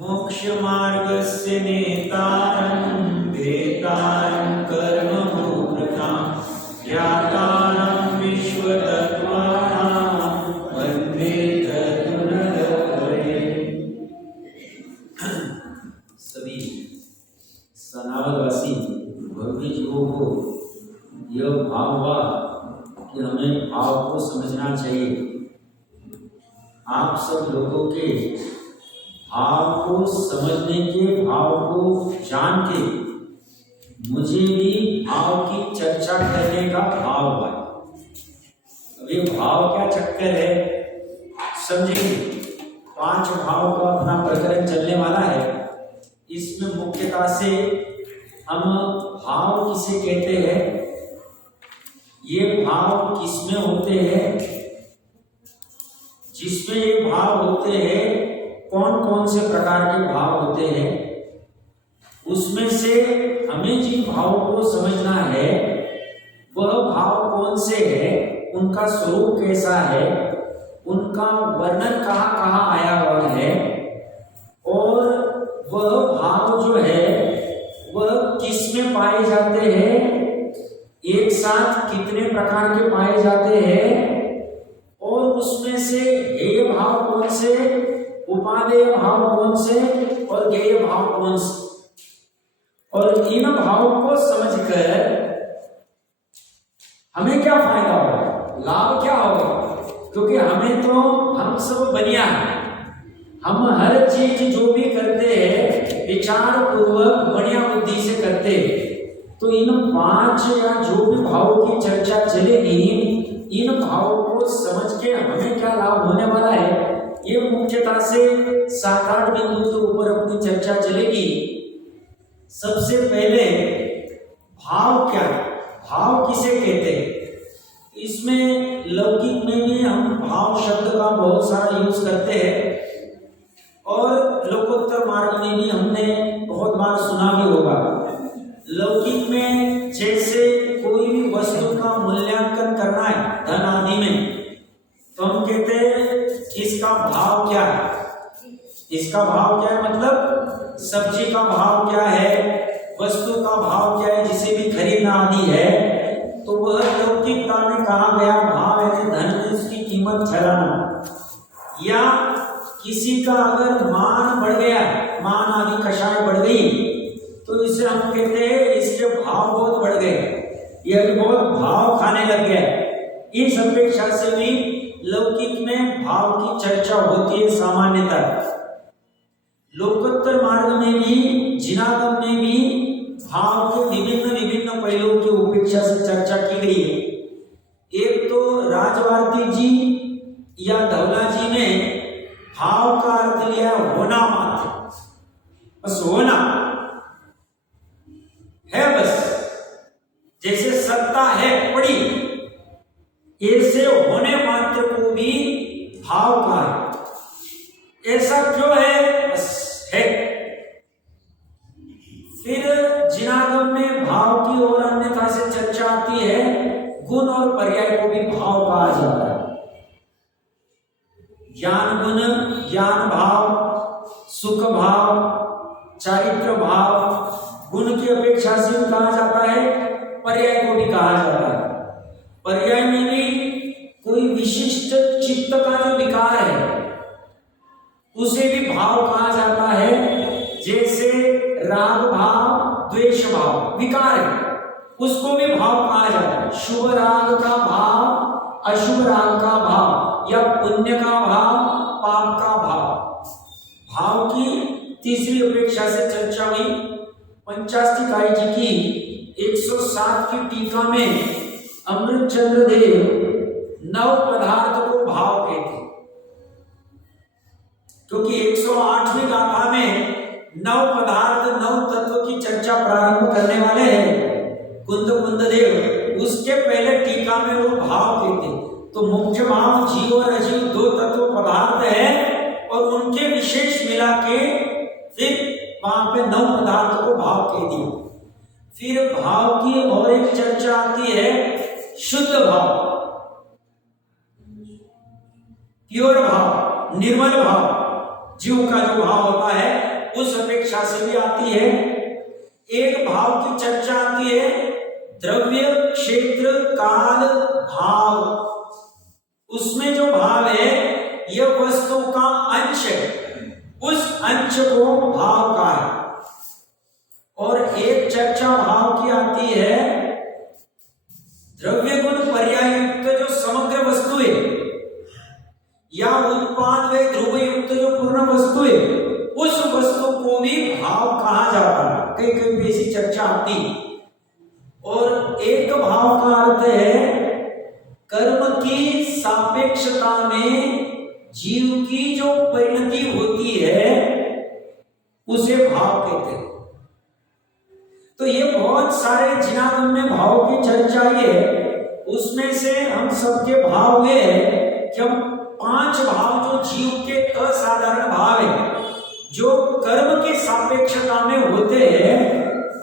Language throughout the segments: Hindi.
मोक्षमार्गस्य नेतारं भेतारं कर्मभूभृतां ज्ञातारं विश्वतत्त्वानां वन्दे तद्गुणधर्मये। सभी सनातनवासी भव्य जीवों को यह भाव हुआ कि हमें भाव को समझना चाहिए। आप सब लोगों के भाव को समझने के, भाव को जान के मुझे भी भाव की चर्चा करने का भाव हुआ। अब ये भाव क्या चक्कर है समझेंगे। 5 भाव का अपना प्रकरण चलने वाला है। इसमें मुख्यतः से हम भाव किसे कहते हैं, ये भाव किसमें होते हैं, जिसमें ये भाव होते हैं, कौन कौन से प्रकार के भाव होते हैं, उसमें से हमें जिन भावों को समझना है वह भाव कौन से है, उनका स्वरूप कैसा है, उनका वर्णन कहाँ कहाँ आया हुआ है, और वह भाव जो है वह किस में पाए जाते हैं, एक साथ कितने प्रकार के पाए जाते हैं, और उसमें से हेय भाव कौन से, उपादेय भाव कौन से और ज्ञेय भाव कौन से। और इन भावों को समझकर हमें क्या फायदा होगा, लाभ क्या होगा, क्योंकि हमें तो हम सब बनिया है। हम हर चीज जो भी करते हैं विचार पूर्वक बढ़िया बुद्धि से करते हैं। तो इन 5 या जो भी भावों की चर्चा चलेगी, इन भावों को समझ के हमें क्या लाभ होने वाला है, ये मुख्यतः से 7-8 बिंदु के ऊपर अपनी चर्चा चलेगी। सबसे पहले भाव क्या है, भाव किसे कहते हैं। इसमें लौकिक में भी हम भाव शब्द का बहुत सारा यूज करते हैं, और लोकोत्तर मार्ग में भी हमने बहुत बार सुना भी होगा। लौकिक में जैसे कोई भी वस्तु का मूल्यांकन करना है धन आदि में, तो हम कहते हैं इसका भाव क्या है। इसका भाव क्या है मतलब सब्जी का भाव क्या है, वस्तु का भाव क्या है, जिसे भी खरीदना आदि है, तो वह लौकिकता में कहा गया भाव है धन में उसकी कीमत ठहराना। या किसी का अगर मान बढ़ गया, मान आदि कषाय बढ़ गई, तो इसे हम कहते हैं इसके भाव बहुत बढ़ गए, यह भी बहुत भाव खाने लग गया। इस अपेक्षा से भी लौकिक में भाव की चर्चा होती है सामान्यतः। लोकोत्तर मार्ग में भी, जिनागम में भी भाव के विभिन्न विभिन्न पहलुओं की उपेक्षा से चर्चा की गई है। एक तो राजवार्तिक जी या धवला जी ने भाव का अर्थ लिया होना मात्र, बस होना है, बस जैसे सत्ता है पड़ी, ऐसे होने मात्र को भी भाव का है। ऐसा क्यों है, बस है। फिर जिनागम में भाव की और अन्यथा से चर्चा आती है, गुण और पर्याय को भी भाव कहा जाता है। ज्ञान गुण, ज्ञान भाव, सुख भाव, चारित्र भाव, गुण की अपेक्षा से कहा जाता है, पर्याय को भी कहा जाता है। पर्याय में भी कोई विशिष्ट चित्त का जो विकार है उसे भी भाव कहा जाता है। जैसे राग भाव, द्वेष भाव विकार है, उसको भी भाव कहा जाता है। शुभ राग का भाव, अशुभ राग का भाव, या पुण्य का भाव, पाप का भाव। भाव की तीसरी अपेक्षा से चर्चा हुई। पंचास्तिकारी जी की 107 की टीका में अमृतचंद्र देव 9 पदार्थ को भाव कहते, क्योंकि 108वीं गाथा में 9 पदार्थ 9 तत्व की चर्चा प्रारंभ करने वाले हैं कुंद देव। उसके पहले टीका में वो भाव कहते। तो मुख्य भाव जीव और अजीव 2 तत्व पदार्थ है, और उनके विशेष मिला के फिर वहां पे 9 पदार्थ को भाव कह दिया। फिर भाव की और एक चर्चा आती है शुद्ध भाव, प्योर भाव, निर्मल भाव। जीव का जो भाव होता है उस अपेक्षा से भी आती है। एक भाव की चर्चा आती है द्रव्य क्षेत्र काल भाव, उसमें जो भाव है यह वस्तु का अंश है, उस अंश को भाव का है। और एक चर्चा भाव की आती है द्रव्य गुण पर्याय युक्त जो समग्र वस्तु है या उत्पाद व ध्रुव युक्त जो पूर्ण वस्तु है उस वस्तु को भी भाव कहा जाता है। कई कई ऐसी चर्चा आती। और एक भाव का अर्थ है कर्म की सापेक्षता में जीव की जो परिणति होती है उसे भाव कहते हैं। तो ये बहुत सारे जिनागम में भाव की चर्चा है, उसमें से हम सबके भाव ये है कि हम 5 भाव जो जीव के असाधारण भाव है जो कर्म की सापेक्षता में होते हैं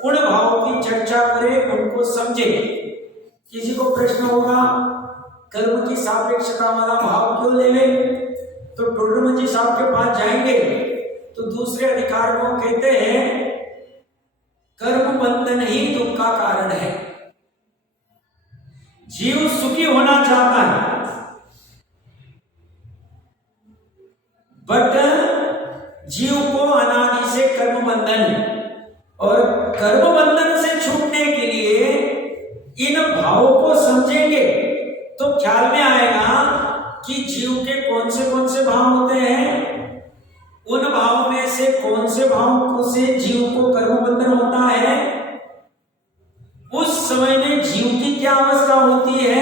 उन भाव की चर्चा करें, उनको समझे। किसी को प्रश्न होगा कर्म की सापेक्षता वाला भाव क्यों लेवे, तो टोडरमल जी साहब के पास जाएंगे तो दूसरे अधिकार को कहते हैं कर्म बंधन ही दुख का कारण है। जीव सुखी होना चाहता है बट जीव को अनादि से कर्म बंधन, और कर्म बंधन से छूटने के लिए इन भावों को समझेंगे तो ख्याल में आएगा कि जीव के कौन से भाव होते हैं, उन भावों में से कौन से भाव से जीव को कर्म बंधन होता है, उस समय में जीव की क्या अवस्था होती है,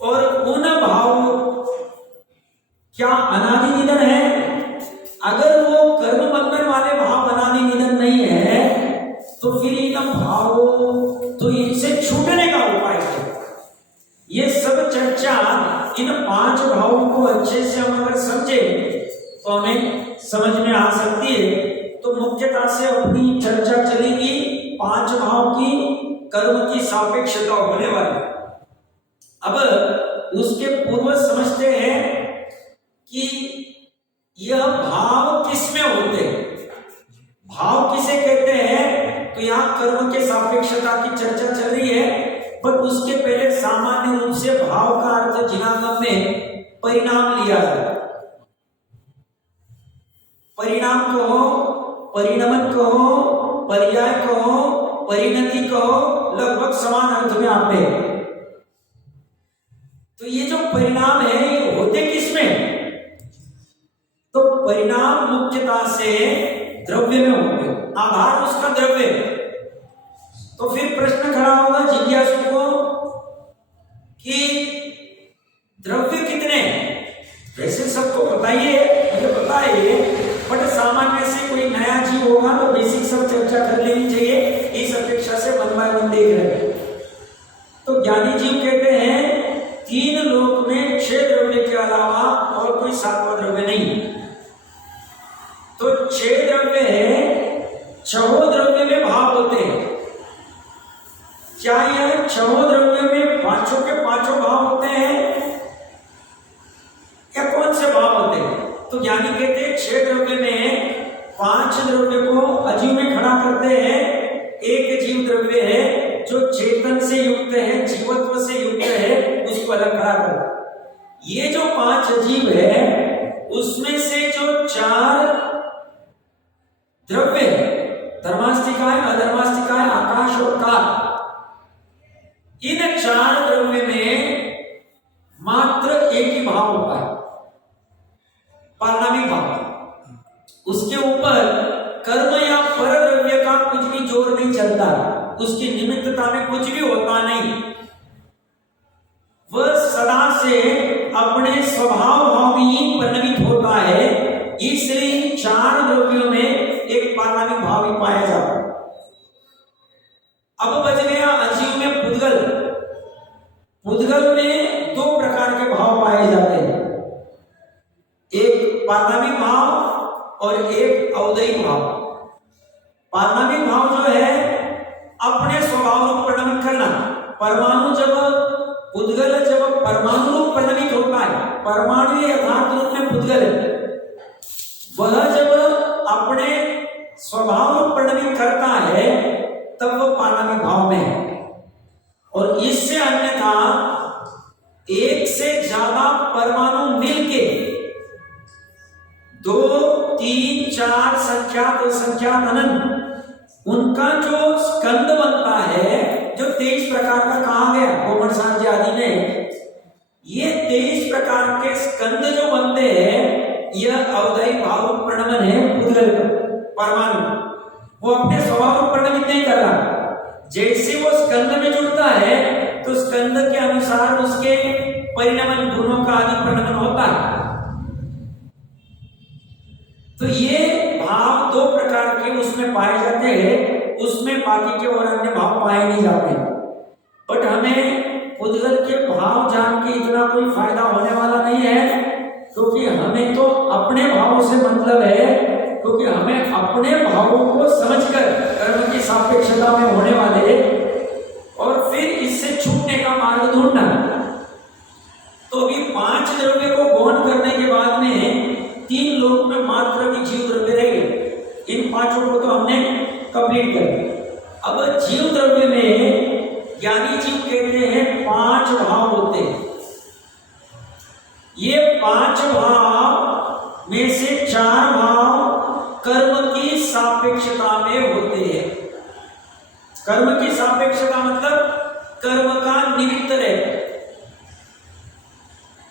और उन भाव क्या अनादि निधन है। अगर वो कर्म बंधन वाले भाव अनादि निधन नहीं है तो फिर इन भावों तो इनसे छूटने का उपाय है। ये सब चर्चा इन 5 भावों को अच्छे से हम अगर समझे तो हमें समझ में आ सकती है। तो मुख्यतः से अपनी चर्चा चलेगी 5 भाव की कर्म की सापेक्षता होने वाली। अब उसके पूर्व समझते हैं कि यह भाव किसमें होते हैं, भाव किसे कहते हैं। तो यहां कर्म के सापेक्षता की चर्चा चल रही है, बट उसके पहले सामान्य रूप से भाव का अर्थ जिनागम में परिणाम लिया जाता है। परिणाम कहो, परिणमन कहो, पर्याय कहो, परिणति कहो, लगभग समान अर्थ में आते हैं। तो ये जो परिणाम है ये होते किसमें, तो परिणाम मुख्यतः से द्रव्य में होंगे, आधार उसका द्रव्य। तो फिर प्रश्न खड़ा होगा जिज्ञासु को कि द्रव्य कितने, वैसे सबको बताइए, मुझे पता है, बट सामान्य से कोई नया जीव होगा तो बेसिक सब चर्चा कर लेनी चाहिए, इस अपेक्षा से 1 बाय 1 देख रहे हैं। तो ज्ञानी जीव कहते हैं 3 लोक में 6 द्रव्य के अलावा और कोई 7वां द्रव्य नहीं। तो 6 द्रव्य है, 6 द्रव्य में भाव होते हैं। क्या यह 6 द्रव्य में 5 के 5 भाव होते हैं या कौन से भाव होते हैं। तो ज्ञानी कहते हैं 6 द्रव्य में 5 द्रव्य को अजीव में खड़ा करते हैं, एक जीव द्रव्य है जो चेतन से युक्त है, जीवत्व से युक्त है, उसको अलग खड़ा कर। ये जो 5 अजीव है उसमें से जो 4 द्रव्य है, धर्मास्तिकाय, अधर्मास्तिकाय, आकाश और काल, इन 4 द्रव्य में मात्र एक ही भाव होता है, पारिणामिक भाव। उसके ऊपर कर्म या पर द्रव्य का कुछ भी जोर नहीं चलता, उसकी निमित्तता में कुछ भी होता नहीं। वह सदा से अपने स्वभाव भाव में ही परिणमित होता है, इसलिए 4 द्रव्यों में एक पारिणामिक भाव ही पाया जाता है। अब बच गया अजीव में पुद्गल। पुद्गल में 2 प्रकार के भाव पाए जाते हैं, एक पारिणामिक भाव और एक औदैहिक भाव। पारिणामिक भाव जो है अपने स्वभाव रूप परिणमित करना। परमाणु जब पुद्गल जब परमाणु रूप परिणमित होता है, परमाणु यथार्थ रूप में पुद्गल है, वह जब अपने स्वभाव को परिणमित करता है तब वह पारमार्थिक भाव में है। और इससे अन्यथा एक से ज्यादा परमाणु मिलके 2, 3, 4 संख्यात और संख्यात अनंत उनका जो स्कंद बनता है, जो 23 प्रकार का कहा गया गोमर साहब जी आदि ने, ये 23 प्रकार के स्कंद जो बनते हैं, यह अवधि भाव प्रणमन है। पुद्गल परमाणु वो अपने स्वभाव को परिणमित नहीं कर रहा, जैसे वो स्कंद में जुड़ता है तो स्कंद के अनुसार उसके परिणमन गुणों का आदि प्रणमन होता है। तो ये भाव 2 प्रकार के उसमें पाए जाते हैं, उसमें बाकी के और अन्य भाव पाए नहीं जाते। बट हमें पुद्गल के भाव जान के इतना कोई फायदा होने वाला नहीं है, क्योंकि हमें तो अपने भावों से मतलब है, क्योंकि हमें अपने भावों को समझकर कर्म की सापेक्षता में होने वाले और फिर इससे छूटने का मार्ग ढूंढना। तो अभी 5 द्रव्य को गौण करने के बाद में 3 लोक में मात्र भी जीव द्रव्य रहेंगे। इन 5 को तो हमने कंप्लीट कर दिया। अब जीव द्रव्य में ज्ञानी जीव कहते हैं 5 भाव होते हैं। ये 5 भाव में से 4 भाव कर्म की सापेक्षता में होते हैं। कर्म की सापेक्षता मतलब कर्म का निमित्त रहता है,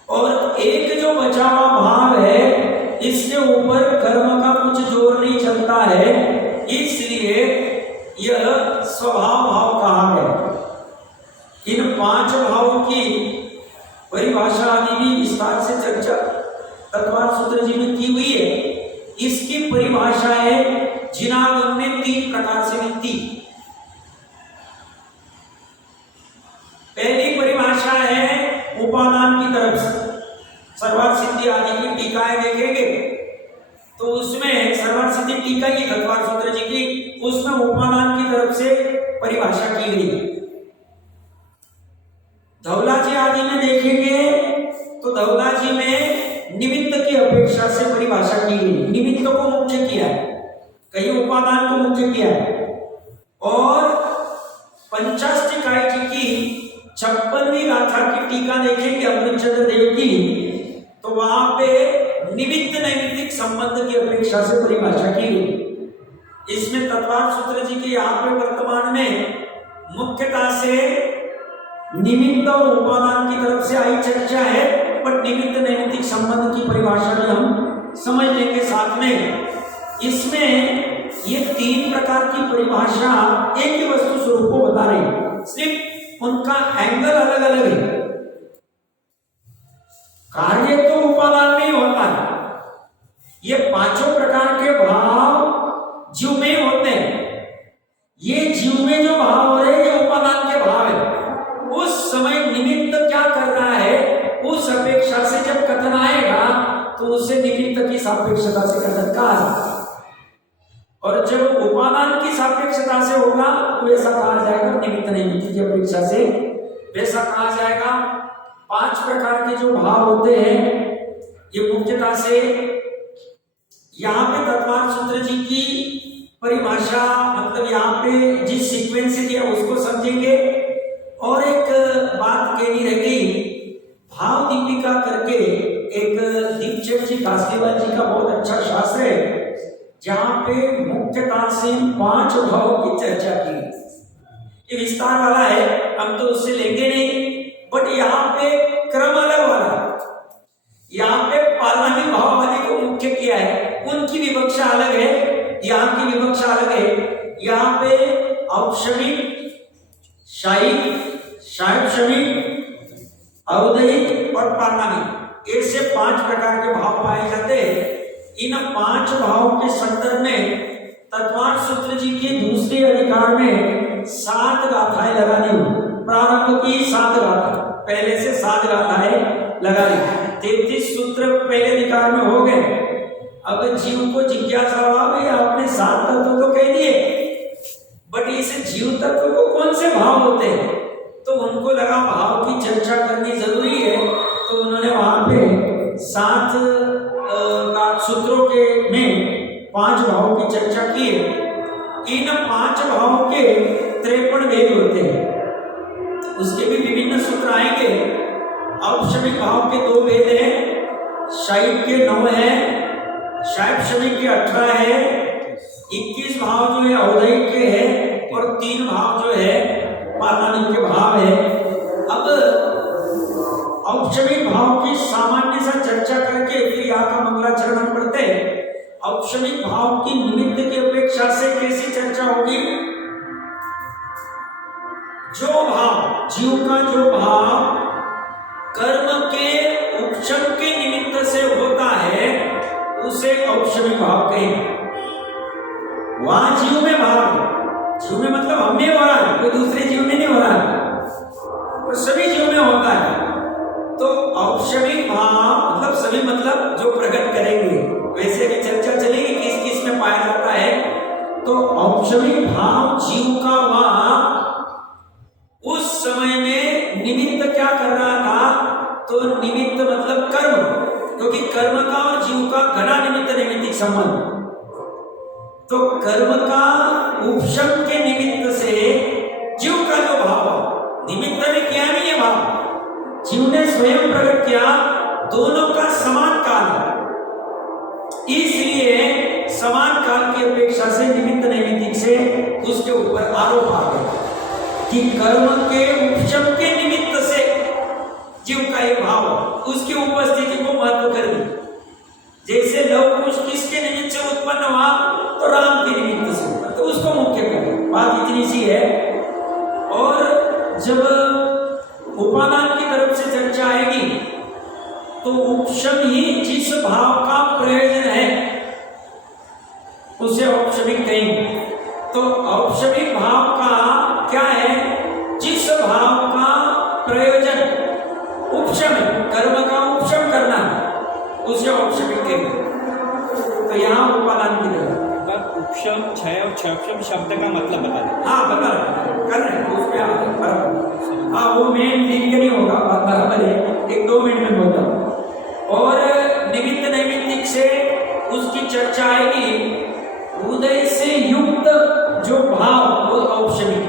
और एक जो बचा हुआ भाव है इसके ऊपर कर्म का कुछ जोर नहीं चलता है, इसलिए यह स्वभाव भाव कहा गया। इन 5 भावों की परिभाषा आदि भी विस्तार से चर्चा तत्वार्थ सूत्र जी में की हुई है। इसकी परिभाषाएं जिनागम में 3 प्रकार से मिलती। पहली परिभाषा है उपादान की तरफ से, सर्वार्थ सिद्धि आदि की टीकाएं देखेंगे तो उसमें सर्वार्थ सिद्धि टीका की तत्वार्थ सूत्र जी की, उसमें उपादान की तरफ से परिभाषा की गई। धौला जी आदि में देखेंगे तो धौला जी में निमित्त की अपेक्षा से परिभाषा की गई। निमित्त को मुख्य किया है, कहीं उपादान को मुख्य किया है। और पंचाष्टिकाय जी की 56वीं गाथा की टीका देखेंगे अमृतचंद्र देव की, तो वहां पे निमित्त नैमित्तिक संबंध की अपेक्षा से परिभाषा की गई। इसमें तत्वार्थ सूत्र जी के यहाँ पे वर्तमान में मुख्यता से निमित्त और उपादान की तरफ से आई चर्चा है, बट निमित्त नैमित्तिक संबंध की परिभाषा भी हम समझ लेंगे साथ में। इसमें ये 3 प्रकार की परिभाषा एक ही वस्तु स्वरूप को बता रही, सिर्फ उनका एंगल अलग अलग है। कार्य तो उपादान में ही होता है। ये 5 प्रकार के भाव जीव में होते हैं। ये जीव में जो भाव हो रहे हैं ये उपादान के भाव है। उस समय निमित्त क्या कर रहा है, उस अपेक्षा से जब कथन आएगा तो उसे निमित्त की सापेक्षता से कथन कहा, और जब उपादान की सापेक्षता से होगा तो वैसा कहा जाएगा, निमित्त नैमित्तिक की अपेक्षा से वैसा कहा जाएगा। 5 प्रकार के जो भाव होते हैं ये मुख्यता से यहाँ पे तत्वार्थ सूत्र जी की परिभाषा, मतलब यहाँ पे जिस सीक्वेंस से दिया उसको समझेंगे। और एक बात कहनी रह गई, भाव दीपिका करके एक दीपचंद जी कासलीवाल जी का बहुत अच्छा शास्त्र है, जहां पे मुख्यता से 5 भाव की चर्चा की। ये विस्तार वाला है, हम तो उससे लेंगे नहीं, बट यहाँ पे क्रम अलग वाला है। यहाँ पे पारमार्थिक भाव आदि को मुख्य किया है, उनकी विवक्षा अलग है, यहाँ की विवक्षा अलग है। यहाँ पे औपशमिक, शाही, शायक्षमिक, औदयिक और पारमार्थिक, ऐसे 5 प्रकार के भाव पाए जाते हैं। इन 5 भावों के संदर्भ में तत्वार्थ सूत्र जी के दूसरे अधिकार में 7 गाथाएं लगा दी। प्रारंभ की 7 गाथा, पहले से 7 गाथाएं लगा दी। 33 सूत्र पहले अधिकार में हो गए। अब जीव को जिज्ञासा हुआ, भाई आपने 7 तत्व तो कह दिए, बट इस जीव तत्व को कौन से भाव होते हैं, तो उनको लगा भाव की चर्चा करनी जरूरी है, तो उन्होंने वहां पे 7 का सूत्रों के में 5 भावों की चर्चा की है। इन 5 भावों के 53 भेद होते हैं, उसके भी विभिन्न सूत्र आएंगे। औपशमिक भाव के 2 भेद हैं, शाइब के 9 है, शाइब-शमिक के 18 है, 21 भाव जो है औदैहिक के है और 3 भाव जो है पारमाणिक के भाव है। अब औपशमिक भाव की सामान्य सा चर्चा करके फिर यहाँ का मंगलाचरण हम पढ़ते हैं। औपशमिक भाव की निमित्त की अपेक्षा से कैसी चर्चा होगी? जो भाव, जीव का जो भाव कर्म के उपशम के निमित्त से होता है उसे औपशमिक भाव कहेंगे। वहां जीव में भाव, जीव में मतलब हम में हो रहा है, कोई दूसरे जीव में नहीं हो रहा है, और सभी जीव में होता है। तो औपशमिक भाव मतलब सभी, मतलब जो प्रकट करेंगे, वैसे भी चर्चा चलेगी किस किस में पाया जाता है। तो औपशमिक भाव जीव का वहां उस समय में निमित्त क्या कर रहा था? तो निमित्त मतलब कर्म, क्योंकि कर्म का और जीव का घना निमित्त नैमित्तिक संबंध। तो कर्म का उपशम के निमित्त से जीव का जो भाव, निमित्त ने किया नहीं है भाव, जीव ने स्वयं प्रकट किया, दोनों का समान काल है, इसलिए समान काल की अपेक्षा से निमित्त नैमित्तिक से उसके ऊपर आरोप आ गया कि कर्म के उपशम के निमित्त से जीव का एक भाव उसकी उपस्थिति को महत्व कर दी। जैसे लव कुश किसके निमित्त से उत्पन्न हुआ? तो राम के निमित्त से, तो उसको मुख्य कर, बात इतनी सी है। और जब उपादान की तरफ से चर्चा आएगी तो उपशम ही जिस भाव का प्रयोजन है उसे औपशमिक कहेंगे। तो औपशमिक भाव का क्या है? जिस भाव का प्रयोजन उपशम है, कर्म का उपशम करना, उसे औपशमिक कहेंगे। तो यहाँ उपादान की तरफ उपशम, क्षय और क्षयक्षम शब्द का मतलब बता दें। हाँ बता कर रहे हैं उसमें। हाँ वो मेन लिंक नहीं होगा, बात बराबर है, 1-2 मिनट में बोलता हूँ। और निमित्त नैमित्तिक से उसकी चर्चा आएगी। उदय से युक्त जो भाव वो औपशमिक।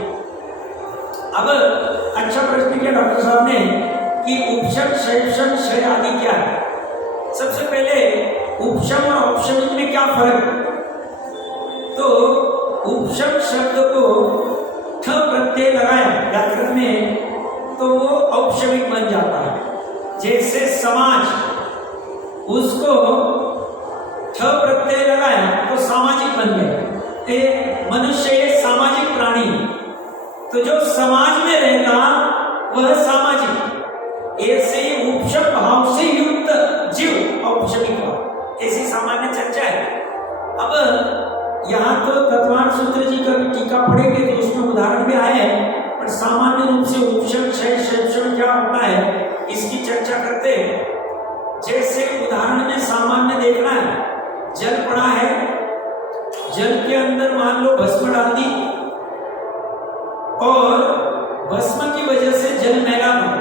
अब अच्छा प्रश्न किया डॉक्टर साहब ने कि उपशम, शैक्षम, क्षय आदि क्या है। सबसे पहले उपशम और औपशमिक में क्या फर्क? तो उपशम शब्द को ठ प्रत्यय लगाया व्याकरण में तो वो औपशमिक बन जाता है। जैसे समाज, उसको ठ प्रत्यय लगाया तो सामाजिक बन गया। मनुष्य एक सामाजिक प्राणी, तो जो समाज में रहता वह सामाजिक। ऐसे उपशम भाव से युक्त जीव औपशमिक भाव, ऐसी सामान्य चर्चा है। अब यहाँ तो तत्वान सूत्र जी का भी टीका पढ़ेंगे तो उसमें उदाहरण भी आए हैं, पर सामान्य रूप से उपशम, क्षय, शैक्षम क्या होता है इसकी चर्चा करते हैं। जैसे उदाहरण में सामान्य देखना है, जल पड़ा है, जल के अंदर मान लो भस्म डाल दी और भस्म की वजह से जल मैला बना,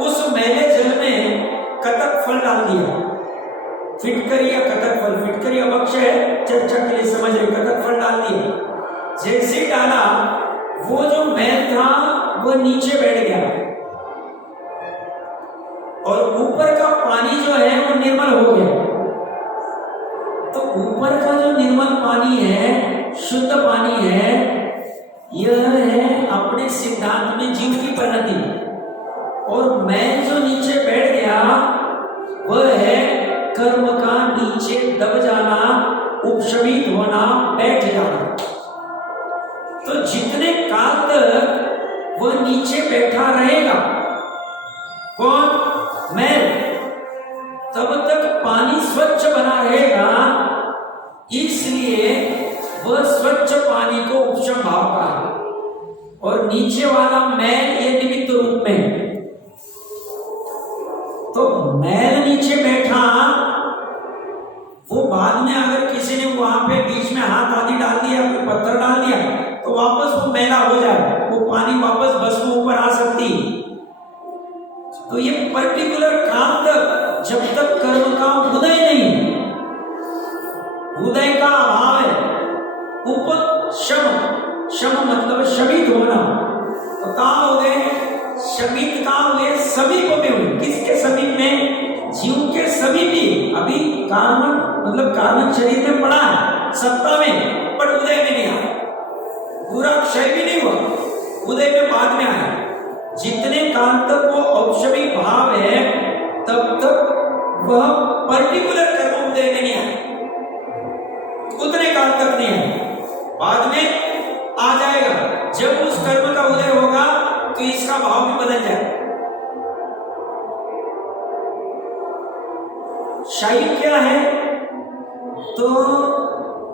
उस मैले जल में कतक फल डाल दिया, फिटकरी या कतक फल, फिटकरी अवक्ष है, चर्चा के लिए समझ रहे, कतक फल डाल दिया। जैसे डाला वो जो मैल था वो नीचे बैठ गया और ऊपर का पानी जो है वो निर्मल हो गया। तो ऊपर का जो निर्मल पानी है, शुद्ध पानी है, यह है अपने सिद्धांत में जीव की परिणति। और मैल जो नीचे बैठ गया वह है कर्म का नीचे दब जाना, उपशमित होना, बैठ जाना। तो जितने काल तक वह नीचे बैठा रहेगा, कौन? मैल, तब तक पानी स्वच्छ बना रहेगा, इसलिए वह स्वच्छ पानी को उपशम भाव का है। और नीचे वाला मैल ये निमित्त रूप में, तो मैल नीचे बैठा, वो बाद में अगर किसी ने वहां पे बीच में हाथ आदि डाल दिया, कोई पत्थर डाल दिया, तो वापस वो मैला हो जाए, वो पानी वापस भस्म ऊपर आ सकती। तो ये पर्टिकुलर काल तक, जब तक कर्म का उदय शमित होना, तो कहाँ हो गए? शमित कहाँ हुए? समीप में हुए। किसके समीप में? जीव के समीप ही। अभी कारण मतलब कारण शरीर में पड़ा है, सत्ता में, पर उदय में नहीं आया, पूरा क्षय भी नहीं हुआ, उदय में बाद में आया। जितने काल तक वो औपशमिक भाव है तब तक वह पर्टिकुलर कर्म उदय में नहीं आया, उतने काल तक नहीं आया, बाद में आ जाएगा। जब उस कर्म का उदय होगा तो इसका भाव भी बदल जाएगा। शाही क्या है? तो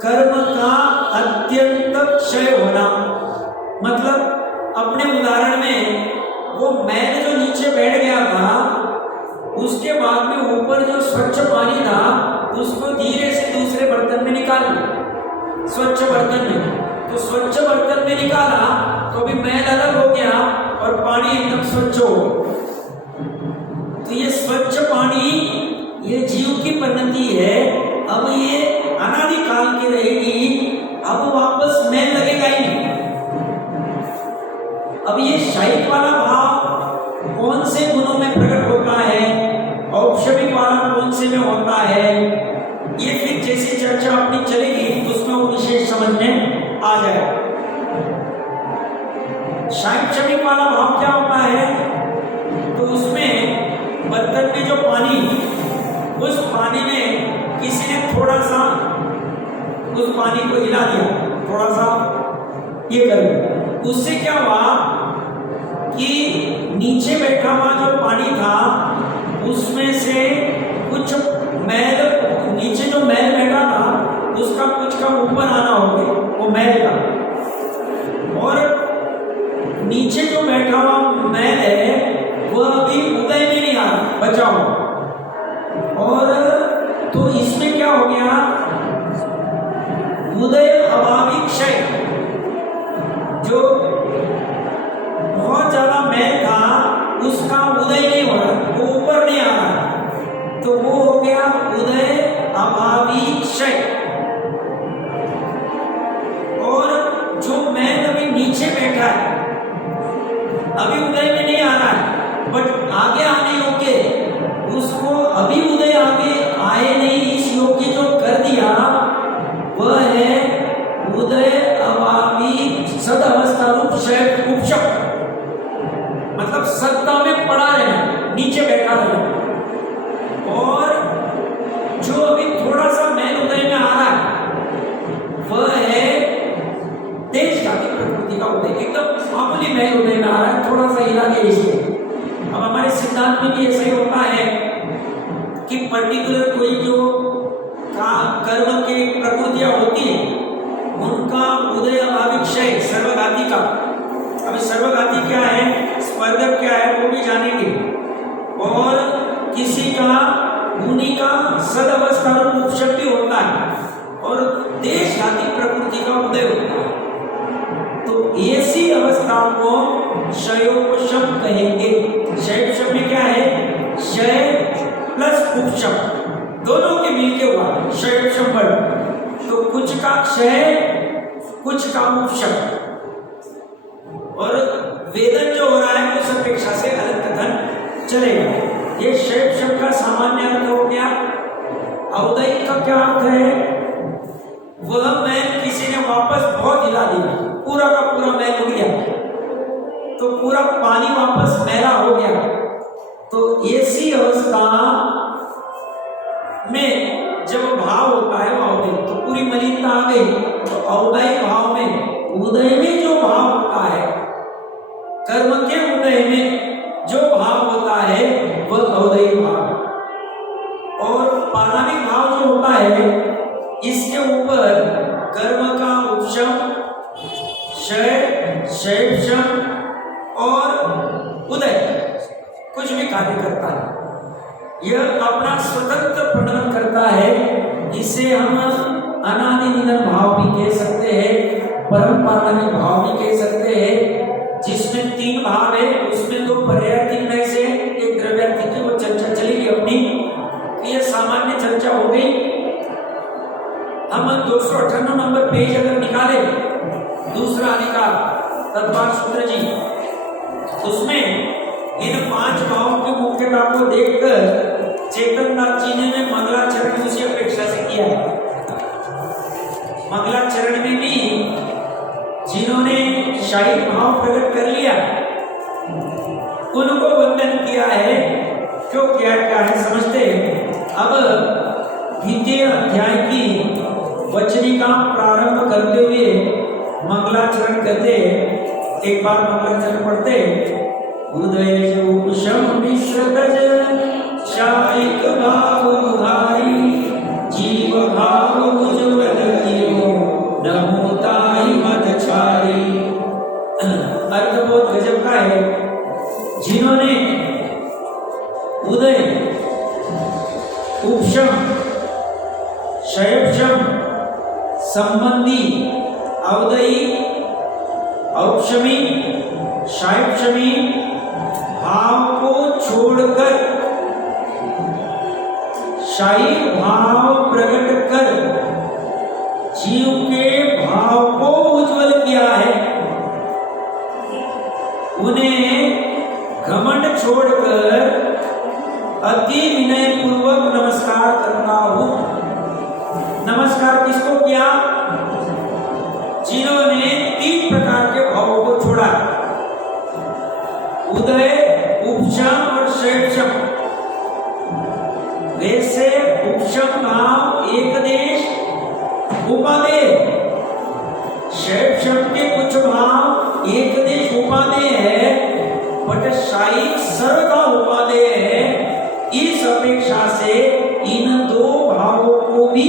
कर्म का अत्यंत क्षय होना। मतलब अपने उदाहरण में वो मैल जो नीचे बैठ गया था, उसके बाद में ऊपर जो स्वच्छ पानी था उसको धीरे से दूसरे बर्तन में निकालना, स्वच्छ बर्तन में। तो स्वच्छ बर्तन में निकाला तो अभी मैल अलग हो गया और पानी एकदम स्वच्छ हो गया। तो ये स्वच्छ पानी ये जीव की परिणति है। अब ये अनादि काल की रहेगी, अब वापस मैल लगेगा ही नहीं। अब ये शायिक वाला भाव कौन से गुणों में प्रकट होता है, औपशमिक वाला कौन से में होता है, ये फिर जैसी चर्चा अपनी चलेगी उसमें वो विशेष समझ में आ जाएगा। शायिक वाला भाव क्या होता है? तो उसमें बर्तन में जो पानी, उस पानी में किसी ने थोड़ा सा उस पानी को हिला दिया, थोड़ा सा ये कर दिया, उससे क्या हुआ कि नीचे बैठा हुआ जो पानी था उसमें से कुछ मैल, नीचे जो मैल बैठा था उसका कुछ का ऊपर आना हो गया, वो मैल का, और नीचे जो बैठा हुआ मैल है वह अभी उदय में नहीं आ रहा, बचा हुआ। और तो इसमें क्या हो गया? उदय अभावी क्षय। जो बहुत ज्यादा मैल था उसका उदय नहीं हो रहा, वो ऊपर नहीं आ रहा, तो वो हो गया उदय अभावी क्षय। और जो मैल अभी नीचे बैठा है अभी उदय में नहीं आ रहा है, बट आगे आने योग्य, उसको अभी उदय आगे आए नहीं, इस योग्य जो कर दिया वह है उदय अभावी सद अवस्था रूप क्षय उपशम। मतलब सत्ता में पड़ा रहना, नीचे बैठा रहना। और जो अभी थोड़ा सा मैल उदय में आ रहा है वह है तेज जाति प्रकृति का उदय, एकदम मामूली मैल उदय में आ रहा है, थोड़ा सा हिला दिया इसलिए। अब हमारे सिद्धांत में भी ऐसा ही होता है कि पर्टिकुलर कोई जो कर्म की प्रकृतियां होती है उनका उदय अभावी क्षय सर्वघाती का। अभी सर्वघाती क्या है, स्पर्धक क्या है वो भी जानेंगे। और किसी का मुनि का सदअवस्था रूप उपशम भी होता है और देशघाती प्रकृति का उदय होता है। तो ऐसी अवस्था को क्षयोपशम कहेंगे। क्षयोपशम में क्या है? क्षय प्लस उपशम दोनों के मिलके हुआ क्षयोपशम वर्ग। तो कुछ का क्षय, कुछ का उपशम। और वेदन जो हो रहा है उस अपेक्षा से अलग कथन चलेगा। ये क्षयोपशम का सामान्य अर्थ हो गया। औदयिक का क्या अर्थ है? वह मैल किसी ने वापस बहुत हिला दिया, पूरा का पूरा मैल उड़ गया, तो पूरा पानी वापस मैला हो गया। तो ऐसी अवस्था में जब भाव होता है औदय, तो पूरी मलिनता आ गई। तो औदय भाव में, उदय में जो भाव होता है, कर्म के उदय में जो भाव होता है वह औदय भाव। और पारामिक भाव जो होता है इसके ऊपर कर्म का उपशम, क्षय, क्षयोपशम और उदय कुछ भी कार्य करता है। यह अपना स्वतंत्र प्रकटन करता है। इसे हम अनादि निधन भाव भी कह सकते हैं, परम पारामिक भाव भी कह सकते हैं। जिसमें तीन भाव है उसमें दो पर्यायतिक में से एक द्रव्यार्थिक की वो चर्चा चलेगी अपनी। ये सामान्य चर्चा हो गई। हम 258 नंबर पेज अगर निकाले दूसरा अधिकार सूत्र जी, उसमें इन 5 भावों की मुख्यता को देखकर चेतननाथ जी ने मंगलाचरण उसी अपेक्षा से किया है। मंगलाचरण में भी जिन्होंने शाही भाव प्रकट कर लिया उनको वंदन किया है। क्यों क्या क्या है समझते हैं। अब द्वितीय अध्याय की वचनिका प्रारंभ करते हुए मंगलाचरण करते, एक बार मंगलाचरण पढ़ते। उदय उपशम विश्रतज शायिक भाव उधारी, जीव भाव उज्ज्वल कियो नमोताई मदचारी। अर्थ बहुत गजब का है। जिन्होंने उदय, उपशम, शयपशम संबंधी, अवदयी, औपशमी, शायपशमी भाव को छोड़कर शाही भाव प्रकट कर जीव के भाव को उज्जवल किया है। उन्हें घमंड छोड़कर अति विनय पूर्वक नमस्कार करता हूं। नमस्कार किसको किया? जिन्होंने 3 प्रकार के भावों को छोड़ा, उदय, उपशम और शयपशम। वैसे उपशम भाव एक देश उपादेय, शयपशम के कुछ भाव एक देश उपादेय है, बट शाही सर्वथा उपादेय है। इस अपेक्षा से इन 2 भावों को भी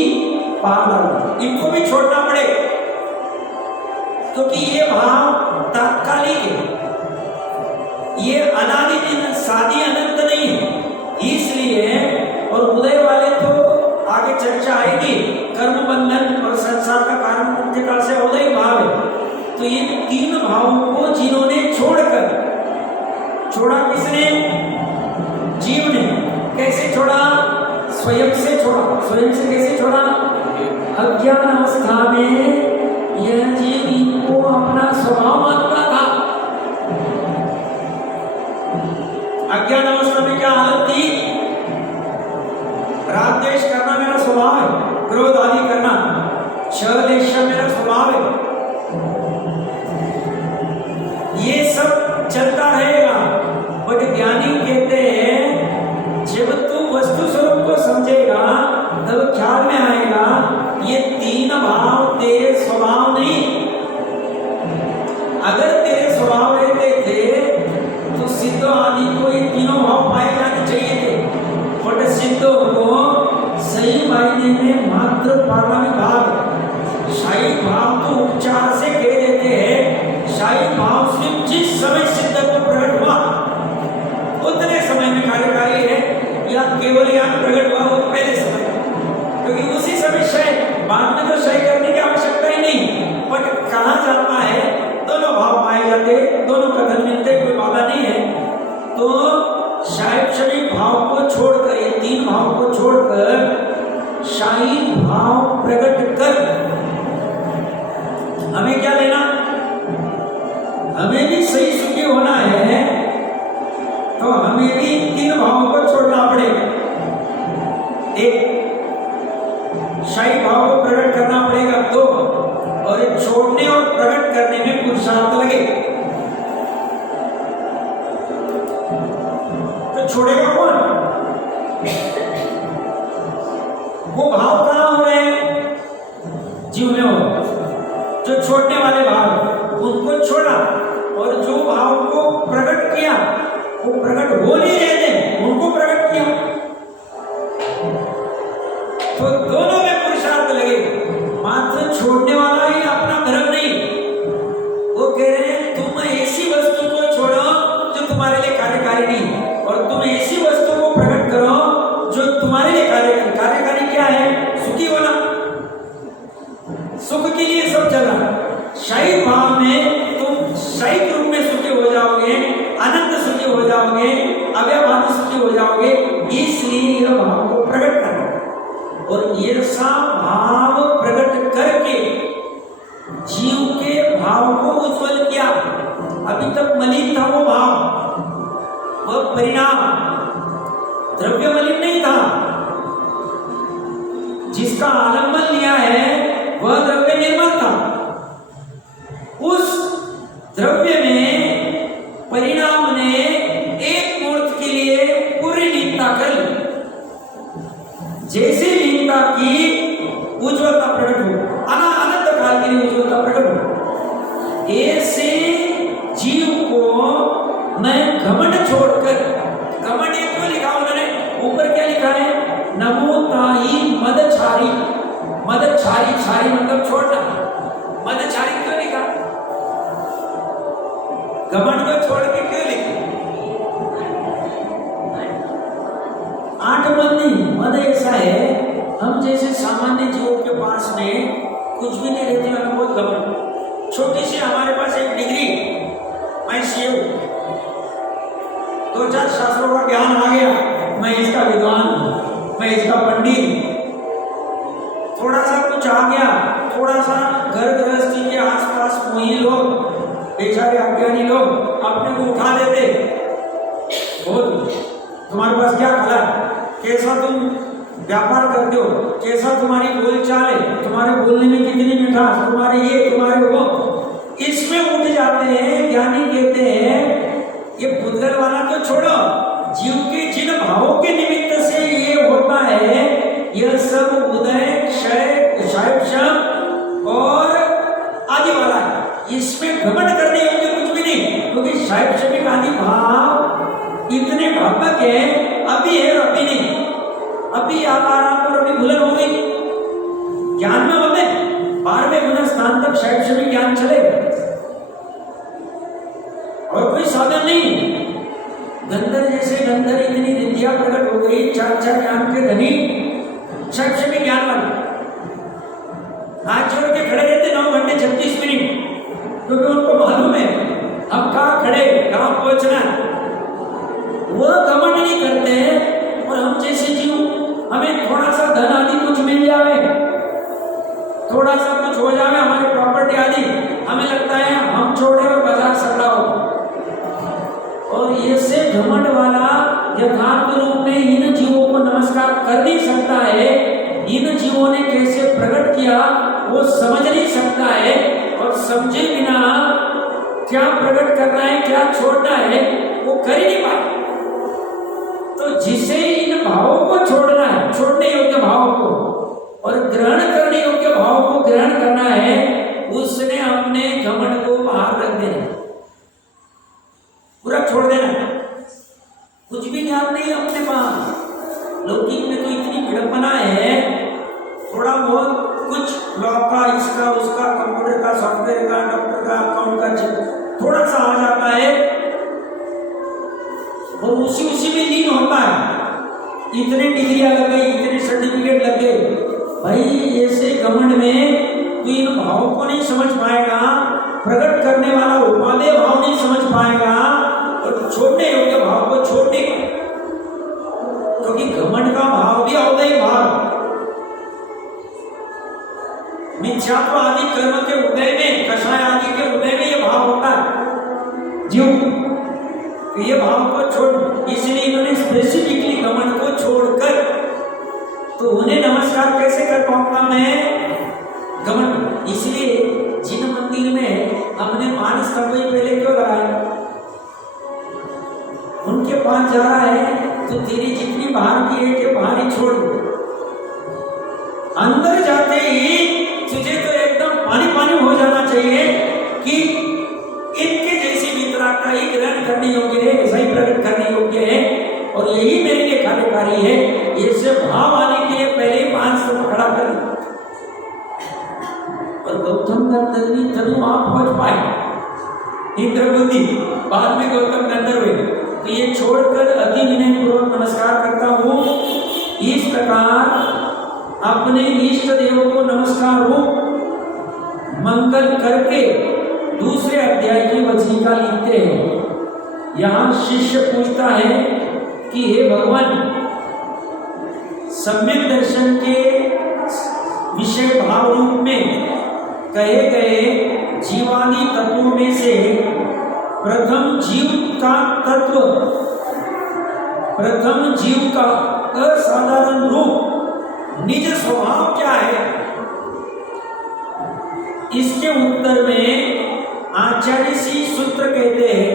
पालना, इनको भी छोड़ना पड़े, क्योंकि ये भाव तात्कालिक है, ये अनादि दिन सादी अनंत नहीं है। इसलिए और उदय वाले तो आगे चर्चा आएगी, कर्म बंधन और संसार का कारण मुख्य काल से उदय भाव है। तो इन 3 भावों को जिन्होंने छोड़कर, छोड़ा किसने? जीव ने। कैसे छोड़ा? स्वयं से छोड़ा। स्वयं से कैसे छोड़ा? अज्ञान अवस्था में यह जीव इनको अपना स्वभाव मानता था। अज्ञान अवस्था में क्या हालत थी? राग द्वेष करना मेरा स्वभाव है, क्रोध आदि करना, छल ईर्ष्या मेरा स्वभाव है, ये सब चलता रहेगा। बट ज्ञानी कहते हैं जब तू वस्तु स्वरूप को समझेगा तब ख्याल में आएगा ये 3 भाव तेरे स्वभाव नहीं। अगर तेरे स्वभाव रहते थे तो सिद्ध आदि को ये तीनों भाव पाए जाने चाहिए थे, बट सिद्धों को सही मायने में मात्र पारमाणिक भाव, शाही भाव तो उपचार से कह देते हैं। शाही भाव सिर्फ जिस समय सिद्ध को प्रकट हुआ उतने समय में कार्यकारी है, या केवल यहाँ प्रकट हुआ वो पहले समय, क्योंकि उसी समय शय, बाद में तो शय करने की आवश्यकता ही नहीं। बट कहा जाता है दोनों भाव पाए जाते, दोनों कथन मिलते, कोई बाधा नहीं है। तो शायपशमी भाव को छोड़कर, ये 3 भाव को छोड़कर शाही भाव प्रकट कर हमें क्या लेना? हमें भी सही सुखी होना है, तो हमें भी 3 भावों को छोड़ना पड़ेगा। एक, शाही भाव को प्रकट करना पड़ेगा 2, और छोड़ने और प्रकट करने में पुरुषार्थ लगे। तो छोड़ेगा कौन? वो भाव कहाँ हो रहे हैं? जीव में हो। जो छोड़ने वाले भाव उनको छोड़ा, और जो भाव को प्रकट किया वो प्रकट हो नहीं रहे थे, उनको प्रकट किया। तो दोनों में पुरुषार्थ लगे। मात्र छोड़ने वाला ही अपना धर्म नहीं, वो कह रहे हैं तुम ऐसी वस्तु को छोड़ो जो तुम्हारे लिए कार्यकारी नहीं, और तुम ऐसी वस्तु को प्रकट करो जो तुम्हारे लिए कार्यकारी। कार्यकारी क्या है? सुखी होना, सुख के लिए सब चल रहा। शाही भाव में तुम शाही रूप में सुखी हो जाओगे, अनंत सुखी हो जाओगे, अव्यवहार सुखी हो जाओगे। इसलिए यह भाव को प्रकट करना, और ईर्षा भाव प्रकट करके जीव के भाव को उज्जवल किया। अभी तक मलिन था वो भाव, वह परिणाम, द्रव्य मलिन नहीं था। जिसका आलंबन लिया है वह द्रव्य निर्मल था। उस द्रव्य में परिणाम ने एक मुहूर्त के लिए पूरी लीनता कर ली। जैसे लीनता की उज्ज्वलता प्रकट हो, अनंत काल के लिए उज्ज्वलता प्रकट हो, ऐसे जीव को मैं घमंड छोड़कर, घमंड ये क्यों लिखा उन्होंने, ऊपर क्या लिखा है, नमो ताई मदछारी, मदछारी, छारी मतलब छोड़ना, मदछारी क्यों लिखा, घमंड को छोड़ के क्यों लिखा। 8 मद नहीं, मद ऐसा है, हम जैसे सामान्य जीवों के पास में कुछ भी नहीं रहते, हमें बहुत घमंड। छोटी सी हमारे पास एक डिग्री, मैं शिव, 2-4 शास्त्रों का ज्ञान आ गया, मैं इसका विद्वान, मैं इसका पंडित, थोड़ा सा कुछ आ गया, थोड़ा सा घर गृहस्थी के आसपास मोही लोग, बेचारे अज्ञानी लोग अपने को उठा देते, बहुत तुम्हारे पास क्या कला है, कैसा तुम व्यापार करते हो, कैसा तुम्हारी बोलचाल है, तुम्हारे बोलने में कितनी मिठास, तुम्हारे ये तुम्हारे वो, इसमें उठ जाते हैं। ज्ञानी कहते हैं ये भूतगल वाला तो छोड़ो, जीव के जिन भावों के निमित्त से ये होता है, यह सब उदय क्षय क्षय और आदि वाला है, इसमें घमंड करने योग्य कुछ भी नहीं, क्योंकि क्षय आदि भाव इतने व्यापक है, अभी है और अभी नहीं, अभी आकार और अभी भूलन हो गई, ज्ञान में होते 12वें गुण स्थान तक क्षय ज्ञान चलेगा और कोई साधन नहीं। गंधर जैसे गंधर इतनी विद्या प्रकट हो गई, 4 ज्ञान के धनी, क्षय ज्ञान वाले हाथ जोड़ के खड़े रहते 9 घंटे 36 मिनट, क्योंकि उनको मालूम है हम कहाँ खड़े, कहाँ पहुंचना, वह घमंड नहीं करते। और हम जैसे जीव, हमें थोड़ा सा धन आदि कुछ मिल जाए, थोड़ा सा कुछ हो जाए, हमारी प्रॉपर्टी आदि, हमें लगता है हम छोड़े और बाजार सड़ा हो, और ऐसे घमंड वाला यथार्थ रूप में इन जीवों को नमस्कार कर नहीं सकता है। इन जीवों ने कैसे प्रकट किया वो समझ नहीं सकता है, और समझे बिना क्या प्रकट करना है क्या छोड़ना है वो कर ही नहीं पाए। तो जिसे इन भावों को छोड़ना है, छोड़ने योग्य भावों को, और ग्रहण करने योग्य भाव को ग्रहण करना है, उसने अपने घमंड को बाहर रख देना, पूरा छोड़ देना, कुछ भी ज्ञान नहीं अपने पास। लौकिक में तो इतनी विडंबना है, थोड़ा बहुत कुछ लॉ का, इसका उसका, कंप्यूटर का, सॉफ्टवेयर का, डॉक्टर का, अकाउंट का थोड़ा सा आ जाता है, और उसी में लीन होता है। इतने डिग्रियां लग गई, इतने सर्टिफिकेट लग गए, भाई ऐसे घमंड में तो इन भावों को नहीं समझ पाएगा, प्रकट करने वाला उपादेय भाव नहीं समझ पाएगा, और छोड़ने योग्य भाव को छोड़ने, क्योंकि घमंड का भाव भी अवदय भाव, मिथ्यात्व आदि कर्म के उदय में, कषाय आदि के उदय में ये भाव होता है जीव, ये भाव को छोड़, इसलिए इन्होंने स्पेसिफिकली घमंड को छोड़कर, तो उन्हें नमस्कार कैसे कर पाऊंगा मैं घमंड। इसलिए जिन मंदिर में हमने 5 स्तंभ पहले क्यों लगाया, उनके पास जा रहा है तो तेरी जितनी बाहर की है कि बाहर ही छोड़ दो, अंदर जाते ही तुझे तो एकदम पानी हो जाना चाहिए कि इनके जैसी वितरागता ही ग्रहण करने योग्य है, ऐसा ही प्रकट करने योग्य है, और यही मेरे लिए कार्यकारी है। इससे भाव आने के लिए पहले ही 5 स्तंभ खड़ा कर, और गौतम गंधर्वी तभी वहां पहुंच पाए, इंद्र बुद्धि, बाद में गौतम गंधर्व हुए। तो ये छोड़कर अति विनय पूर्वक नमस्कार करता हूं। इस प्रकार अपने इष्ट देव को नमस्कार हो मंगल करके दूसरे अध्याय की वचनिका लिखते हैं। यहां शिष्य पूछता है कि हे भगवान, सम्यक दर्शन के विषय भाव रूप में कहे गए जीवादि तत्वों में से प्रथम जीव का तत्व, प्रथम जीव का असाधारण रूप निज स्वभाव क्या है, इसके उत्तर में आचार्य श्री सूत्र कहते हैं।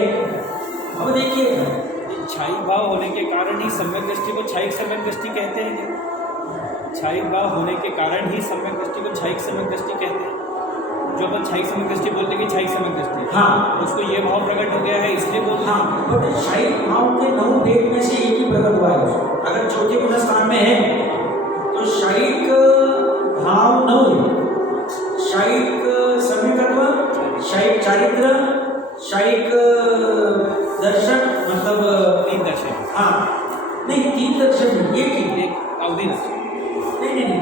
अब देखिए, छाई भाव होने के कारण ही सम्यक दृष्टि को छाई सम्यक दृष्टि कहते हैं क्या? छाई भाव होने के कारण ही सम्यक दृष्टि को छाई सम्यक दृष्टि कहते हैं। जो अपन छाई सम्यक दृष्टि बोलते हैं कि छाई सम्यक दृष्टि, हाँ, उसको ये भाव प्रकट हो गया है इसलिए बोलते हैं। हाँ, बट शाही भाव के 9 भेद में से एक ही प्रकट हुआ है। अगर चौथे गुण स्थान में है तो शाहीक भाव 9 है। शाहीक सम्यकत्व, शाहीक चारित्र, शाहीक दर्शन, मतलब 3 दर्शन। हाँ, नहीं 3 दर्शन नहीं, एक ही, एक अवधि नहीं,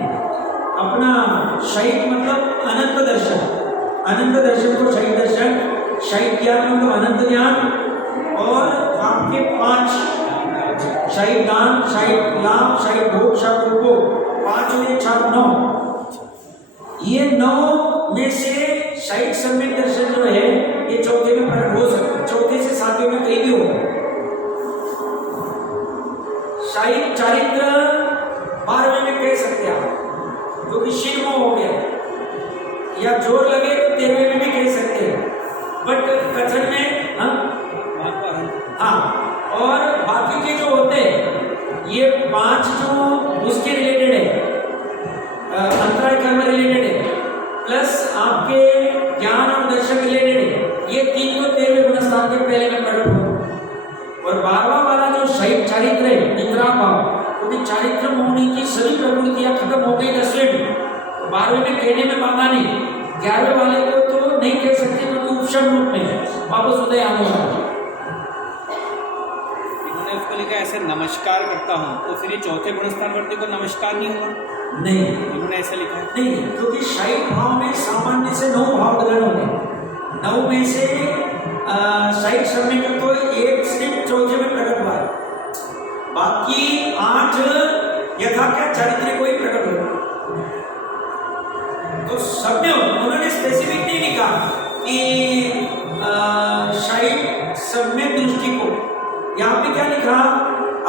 अपना शाहीक मतलब अनंत दर्शन, अनंत दर्शन को शाहीक दर्शन, शाहीक ज्ञान मतलब अनंत ज्ञान, और आपके 5 शाहीक दान, शाहीक लाभ, शाहीक भोग, शाहीक उपभोग, 5 और 1 4 9। ये 9 में से शाहीक सम्यक दर्शन जो है ये चौथे में प्रकट हो सकता है, चौथे से 7वें में कहीं भी हो। शाहीक चारित्र 12वें में कह सकते हैं आप, क्योंकि शिव हो गया, या जोर लगे तो 13वें में भी कह सकते हैं, बट कथन में हाँ, और बाकी के जो होते हैं ये 5 जो उसके रिलेटेड है, अंतराय कर्म रिलेटेड है, प्लस आपके ज्ञान और दर्शन रिलेटेड है, ये 3 तो 13वें गुण स्थान के पहले में प्रकट हो। और 12वां वाला जो शाहीक चारित्र है, निद्रा भाव, क्योंकि चारित्र होने की सभी प्रवृत्तियां खत्म हो गई 10वें में, 12वें में कहने में बाधा नहीं, 11वें वाले को तो नहीं कह सकते क्योंकि उपशम रूप में वापस उदय आने वाला। इन्होंने उसको लिखा ऐसे नमस्कार करता हूँ, तो फिर ये चौथे गुणस्थानवर्ती को नमस्कार नहीं हुआ? नहीं, इन्होंने ऐसे लिखा है नहीं, क्योंकि शाहीक भाव में सामान्य से 9 भाव ग्रहण होंगे, 9 में से शाहीक सम्यक तो एक सिर्फ चौथे में प्रकट हुआ है, बाकी 8 यथा क्या चारित्र को ही प्रकट हुआ। तो सब में उन्होंने स्पेसिफिक नहीं लिखा कि शाहीक सम्यक दृष्टि को, यहाँ पे क्या लिखा,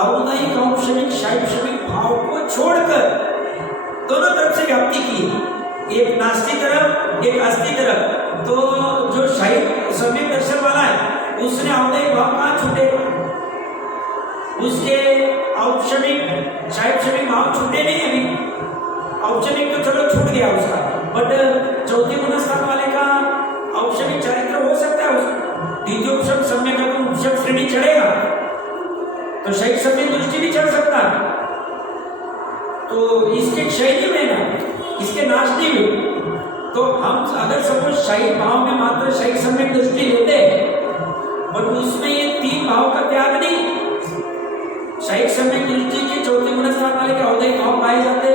औदायिक औपशमिक शाहीक भाव को छोड़कर दोनों तरफ से व्याप्ति की, एक नास्ति तरफ एक अस्थि तरफ। तो जो शाहीक सम्यक दर्शन वाला है उसने औदायिक भाव कहाँ छूटे, उसके औपशमिक शाहीक भाव छूटे नहीं, अभी औपशमिक तो चलो छूट गया उसका, बट चौथे गुण स्थान वाले का औपशमिक चारित्र हो सकता है, उसका द्वितीयोपशम सम्यक उपशम श्रेणी चढ़ेगा तो शाहीक सम्यक दृष्टि भी चढ़ सकता है। तो इसके क्षय नहीं हुए ना, इसके नाश नहीं हुए। तो हम अगर सपोज शाहीक भाव में मात्र शाहीक सम्यक दृष्टि लेते, बट उसमें ये 3 भाव का त्याग नहीं, शाहीक सम्यक दृष्टि के चौथे गुण स्थान वाले के औदायिक भाव पाए जाते,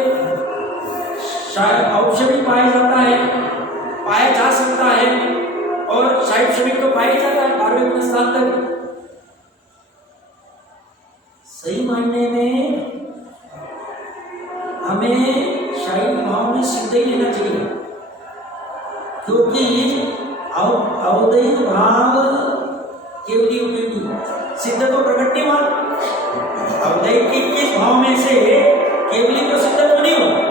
औपशमिक पाया जाता है, पाया जा सकता है, और शाहीक शमिक तो पाया जाता है 12वें गुण स्थान तक। सही मायने में हमें शाहीक भाव में सिद्ध ही लेना चाहिए, क्योंकि औदायिक भाव केवली उपयोगी, सिद्ध तो प्रकट नहीं हुआ, औदायिक के किस भाव में से केवली को सिद्ध तो नहीं हुआ।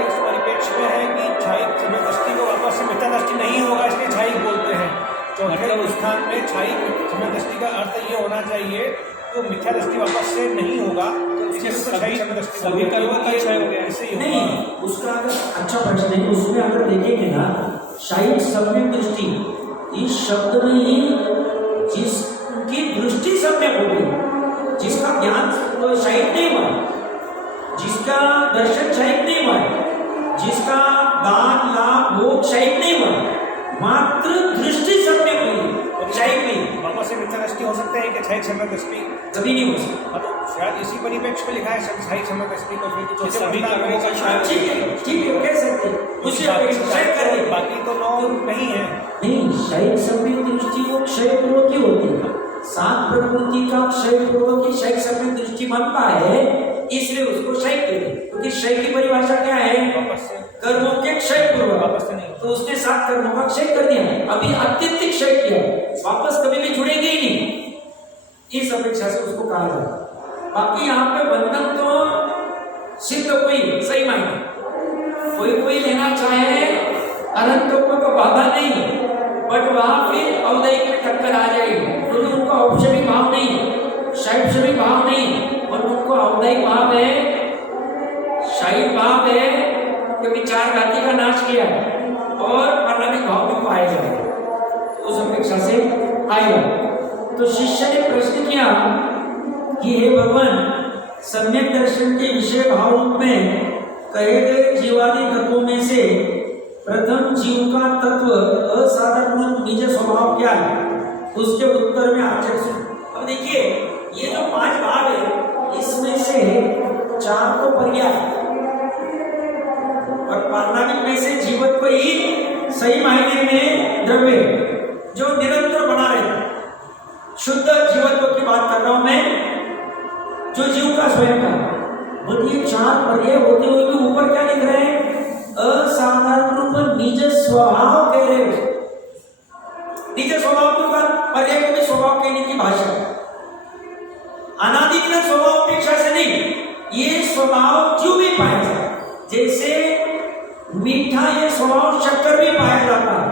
इस परिप्रेक्ष्य में है कि छाईक सम्यक दृष्टि को वापस से मिथ्या दृष्टि नहीं होगा, इसलिए छाईक बोलते हैं। चौथे स्थान में छाईक सम्यक दृष्टि का अर्थ ये होना चाहिए तो मिथ्या दृष्टि वापस से नहीं होगा, तो इसलिए तो छाईक सम्यक दृष्टि सभी कर्मों का क्षय हो गया, ऐसे ही नहीं, उसका अगर अच्छा प्रश्न है, उसमें अगर देखेंगे ना, शाहीक सम्यक दृष्टि इस शब्द में ही जिसकी दृष्टि सम्यक होगी, जिसका ज्ञान शाहीक नहीं हुआ, जिसका दर्शन शाहीक नहीं हुआ, जिसका दान लाभ भोग शाहीक नहीं हुआ, मात्र दृष्टि सम्यक हुई, शाहीक नहीं। वापस से मिथ्या दृष्टि हो सकते हैं कि छाईक सम्यक दृष्टि कभी नहीं हो सकता। मतलब शायद इसी परिप्रेक्ष्य में लिखा है छाईक सम्यक दृष्टि को, फिर तो सभी कर्मों का क्षय ठीक है, कह सकते हैं, उसी अपेक्षा करें, बाकी तो 9 नहीं है। नहीं, शाहीक सम्यक दृष्टि वो क्षय पूर्वक ही होती है, 7 प्रवृत्ति का क्षय पूर्वक ही शाहीक सम्यक दृष्टि बनता है, इसलिए उसको क्षय कहते हैं, क्योंकि क्षय की परिभाषा क्या है, वापस से कर्मों के क्षय पूर्वक। वापस से नहीं। तो उसने 7 कर्मों का क्षय कर दिया, अभी अत्यधिक क्षय किया, वापस कभी भी जुड़ेंगे ही नहीं, इस अपेक्षा से उसको कहा जाए। बाकी यहाँ पे बंधन तो सिद्ध कोई सही मायने कोई लेना चाहे अनंतों को तो बाधा नहीं, बट वहां फिर अवदैहिक में टक्कर आ जाएगी, क्योंकि उनको औपचारिक भाव नहीं, शैक्षणिक भाव नहीं, और उनको अवदैहिक भाव है, शाहीन भाव है कि विचार घाती का नाश किया और पार्लमिक भाव भी पाए जाए, उस अपेक्षा से आएगा। तो शिष्य ने प्रश्न किया कि हे भगवान, सम्यक दर्शन के विषय भाव रूप में कहे गए जीवादि तत्वों में से प्रथम जीव का तत्व असाधारण निज स्वभाव क्या है, उसके उत्तर में आचार्य। अब देखिए ये जो 5 भाव है इसमें से 4 तो पर्याय और पारमाणिक में से जीवत्व ही सही मायने में द्रव्य जो निरंतर बना रहे, शुद्ध जीवत्व की बात कर रहा हूं मैं, जो जीव का स्वयं का। ये 4 पर्याय होते हुए भी ऊपर क्या लिख रहे हैं? असाधारण रूप निज स्वभाव कह रहे हो। निज स्वभाव के बाद पर्याय को भी स्वभाव कहने की भाषा, अनादिकाल स्वभाव अपेक्षा से नहीं, ये स्वभाव क्यों भी पाया जाए, जैसे मीठा ये स्वभाव शक्कर भी पाया जाता है,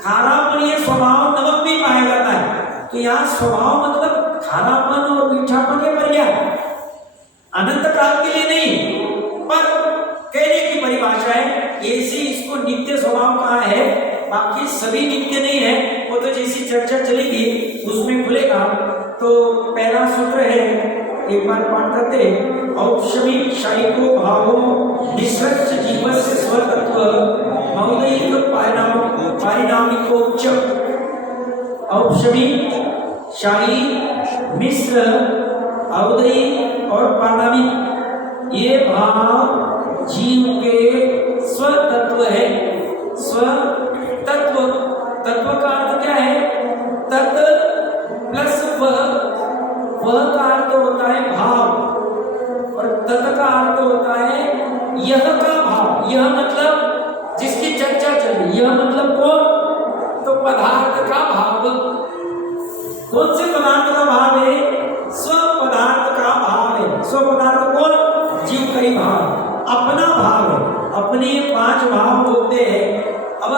खारापन ये स्वभाव नमक भी पाया जाता है। तो यहाँ स्वभाव मतलब खारापन और मीठापन ये पर्याय अनंत काल के लिए नहीं, पर कहने की परिभाषा है। ऐसे इसको नित्य स्वभाव कहा है, बाकी सभी नित्य नहीं है, वो तो जैसी चर्चा चलेगी उसमें खुलेगा। तो पहला सूत्र है, एक बार पाठ करते, औपशमिक शायिको भावो निष्कर्ष जीवस्य स्वतत्व मौलिक पारिणामिकोच्च। औपशमिक, शाही, मिश्र, औदयिक और पारिणामिक ये भाव जीव के स्वतत्व है। स्वतत्व, तत्व का अर्थ क्या है? तत् प्लस वह का अर्थ होता है भाव, और तत् का अर्थ होता है यह का भाव। यह मतलब जिसकी चर्चा चल रही, यह मतलब कौन? तो पदार्थ का भाव। कौन से पदार्थ का भाव है? स्व पदार्थ का भाव है। स्व पदार्थ कौन? जीव का ही भाव, अपना भाव है। अपने 5 भाव होते हैं। अब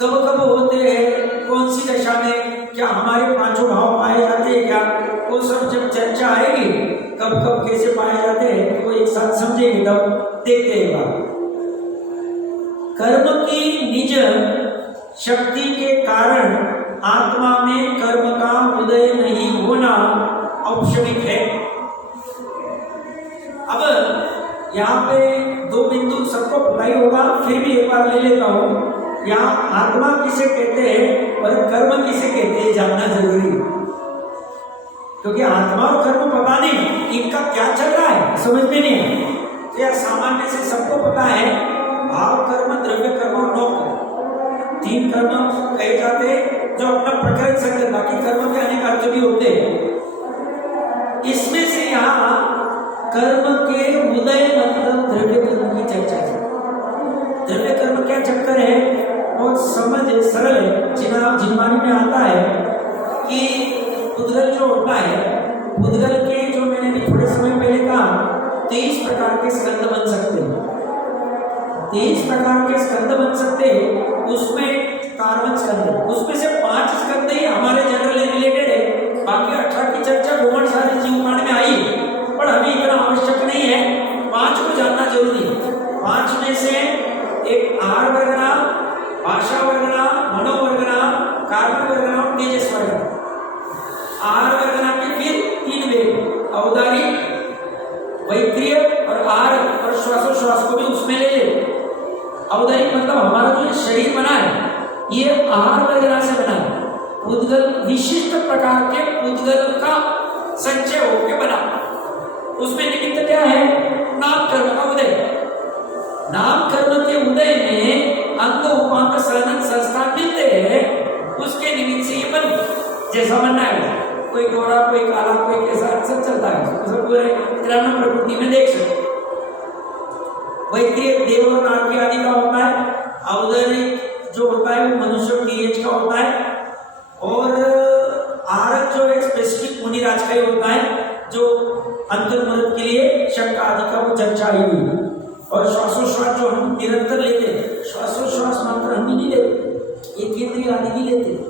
कब कब होते हैं, कौन सी दशा में, क्या हमारे 5 भाव पाए जाते हैं क्या, वो सब जब चर्चा आएगी कब कब कैसे पाए जाते हैं तो एक साथ समझेंगे, तब देखते हैं। कर्म की निज शक्ति के कारण आत्मा में कर्म का उदय नहीं होना औपशमिक है। अब यहाँ पे 2 बिंदु सबको पता ही होगा, फिर भी एक बार ले लेता हूँ। यहाँ आत्मा किसे कहते हैं और कर्म किसे कहते हैं जानना जरूरी, क्योंकि आत्मा और कर्म पता नहीं इनका क्या चल रहा है, समझ में नहीं है। तो यार सामान्य से सबको पता है, भाव कर्म, द्रव्य कर्म और नौ कर्म, 3 कर्म कहे जाते हैं जो अपना प्रकरण संगत, बाकी कर्म के अनेक अर्थ भी होते हैं। इसमें से यहाँ कर्म के उदय मतलब द्रव्य कर्म की चर्चा है। द्रव्य कर्म क्या चक्कर है, बहुत समझ सरल है, जिनवाणी में आता है कि उद्गल जो होता है, उद्गल के जो मैंने भी थोड़े समय पहले कहा 23 प्रकार के स्कंद बन सकते हैं। 23 प्रकार के स्कंद बन सकते हैं, उसमें कार्बन स्कंद, उसमें से 5 स्कंद ही हमारे जनरल रिलेटेड है, बाकी 18 की चर्चा घुमंड सारे जीवकांड में आई, पर अभी इतना आवश्यक नहीं है। 5 को जानना जरूरी है। 5 में से एक आहार वर्गना, भाषा वर्गना, मनोवर्गना, कार्बन वर्गना और तेजस वर्गना। आहार वर्गना के फिर 3 वेद, औदारिक, वैक्रिय और आहार और श्वासोश्वास को भी उसमें ले ले। औदारिक मतलब हमारा जो शरीर बना है ये आहार वर्गना से बना है। उद्गल विशिष्ट प्रकार के उद्गल का संचय होकर बना, उसमें निमित्त क्या है? नाम कर्म का उदय। नाम कर्म के उदय में अंग उपांग संस्थान मिलते हैं, उसके निमित्त से ये बन जैसा बनना है। कोई गोरा, कोई काला, कोई कैसा, सब चलता है, सब पूरे ग्रामीण प्रकृति में देख सकते। वैक्रिय देव और नारकी आदि का होता है, औदरिक जो होता है वो मनुष्य की एज का होता है, और आरक जो है स्पेसिफिक मुनिराज का ही होता है, जो अंतर्मुहूर्त के लिए शंका आदि का वो चर्चा आई हुई। और श्वासोश्वास जो हम निरंतर लेते हैं, श्वासोश्वास मात्र हम ही नहीं लेते, एक इंद्रिय आदि भी लेते।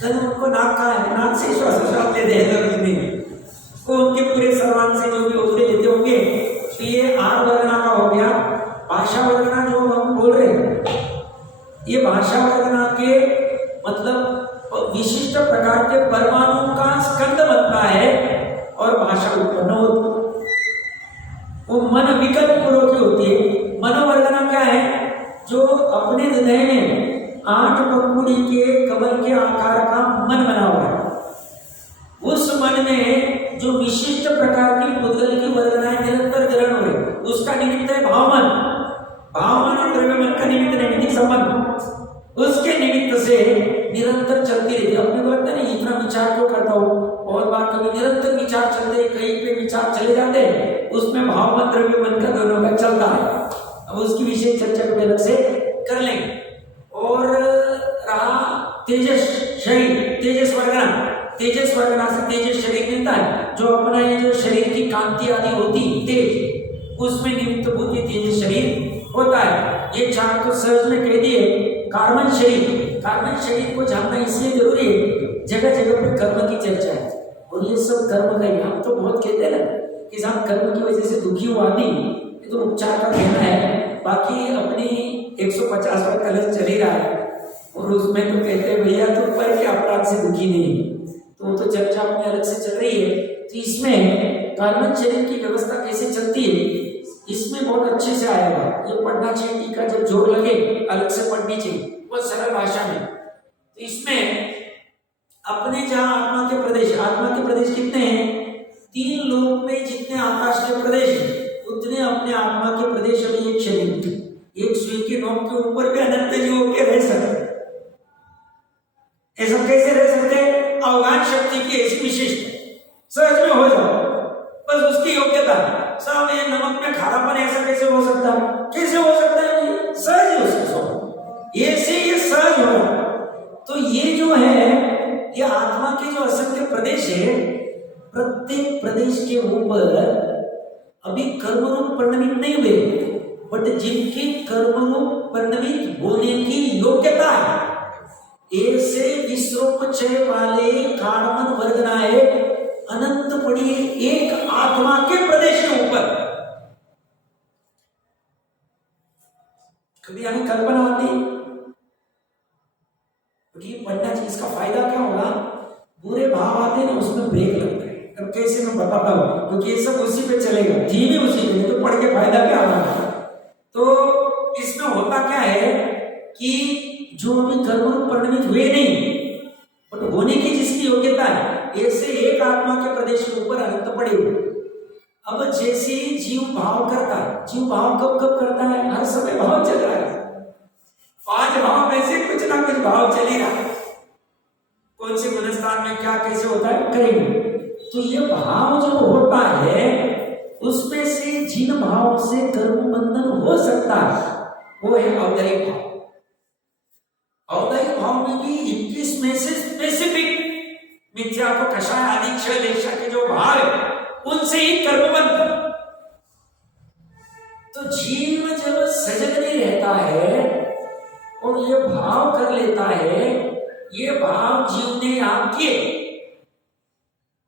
कल उनको नाक कहा है, नाक से श्वासोश्वास लेते हैं, तो उनके पूरे सर्वांग से जो भी उतरे लेते होंगे। तो ये आर वर्णा का हो गया। भाषा वर्णा जो हम बोल रहे हैं, ये भाषा वर्णना के मतलब विशिष्ट प्रकार के परमाणु का स्कंद बनता है और भाषा उत्पन्न होती है। वो मन विकल्प पूर्व की होती है। मनोवर्णना क्या है? जो अपने हृदय में 8 पंखुड़ी के कमल के आकार का मन बना हुआ है, उस मन में जो विशिष्ट प्रकार की पुद्गल की वर्णनाएं निरंतर ग्रहण हो रही, उसका निमित्त है भावमन। भावमन और द्रव्य मन का निमित्त नैमित्तिक संबंध, उसके निमित्त से निरंतर चलती रहती है। अपने को लगता है ना इतना विचार क्यों करता हूँ, बहुत बार कभी निरंतर विचार चलते, कहीं पे विचार चले जाते हैं, उसमें भावमन द्रव्य मन का दोनों का चलता है। अब उसकी विशेष चर्चा को अलग से कर लेंगे। और रहा तेजस शरीर, तेजस वर्गना, तेजस वर्गना से तेजस शरीर मिलता है, जो अपना ये जो शरीर की कांति आदि होती तेज, उसमें निमित्त बुद्धि तेजस शरीर होता है। ये चार तो सहज में कह दिए। कार्बन शरीर, कार्बन शरीर को जानना इसलिए जरूरी है, जगह जगह पे कर्म की चर्चा है, और ये सब कर्म का ही। हम तो बहुत कहते हैं ना कि साहब कर्म की वजह से दुखी हुआ नहीं, ये तो उपचार का कहना है। बाकी अपनी 150 पर कलश चल ही रहा है, और उसमें तो कहते हैं भैया तो पर के अपराध से दुखी नहीं, तो चर्चा अपनी अलग से चल रही है। तो इसमें कार्बन शरीर की व्यवस्था कैसे चलती है, इसमें बहुत अच्छे से आएगा। ये पढ़ना चाहिए, टीका जब जोर लगे अलग से पढ़नी चाहिए, बहुत सरल भाषा में। तो इसमें अपने जहाँ आत्मा के प्रदेश, आत्मा के प्रदेश कितने हैं? 3 लोक में जितने आकाश के प्रदेश उतने अपने आत्मा के प्रदेश। अभी एक शरीर, एक सुई के नोक के ऊपर भी अनंत जीव होकर रह सकते। ऐसा कैसे रह सकते? अवगान शक्ति की ऐसी विशिष्ट सहज में हो जाओ, बस उसकी योग्यता। साहब ये नमक में खारापन ऐसा कैसे हो सकता है? कैसे हो सकता है? सहज है उसको, ऐसे ये सहज हो। तो ये जो है, ये आत्मा के जो असंख्य प्रदेश है, प्रत्येक प्रदेश के ऊपर अभी कर्मरूप परिणमित नहीं हुए, बट जिनके कर्मरूप परिणमित होने की योग्यता है, ऐसे विश्वोपचय वाले कार्बन वर्गनाए अनंत पड़ी एक आत्मा के प्रदेश के ऊपर। कभी हमें कल्पना आती कि पढ़ना चाहिए, इसका फायदा क्या होगा? बुरे भाव आते हैं ना, उसमें ब्रेक लगता है। अब कैसे मैं बताता हूं, क्योंकि ये सब उसी पे चलेगा, थी भी उसी पे, तो पढ़ के फायदा क्या होगा? तो इसमें होता क्या है कि जो अभी कर्म परिणमित हुए नहीं, बट होने की जिसकी योग्यता है, ऐसे एक आत्मा के प्रदेश के ऊपर अनंत पड़े हुए। अब जैसे जीव भाव करता है, जीव भाव कब कब करता है? हर समय भाव चल रहा है। 5 भाव में से कुछ ना कुछ भाव चलेगा। कौन से मनस्थान में क्या कैसे होता है करेंगे। तो ये भाव जो होता है, उसमें से जिन भाव से कर्म बंधन हो सकता है, वो है औदयिक भाव। औदयिक भाव में भी 21 में से स्पेसिफिक मिथ्या को कषाय आदि क्षय लेशा के जो भाव है, उनसे ही कर्म बनता। तो जीव जब सजग नहीं रहता है और ये भाव कर लेता है, ये भाव जीव ने आप किए,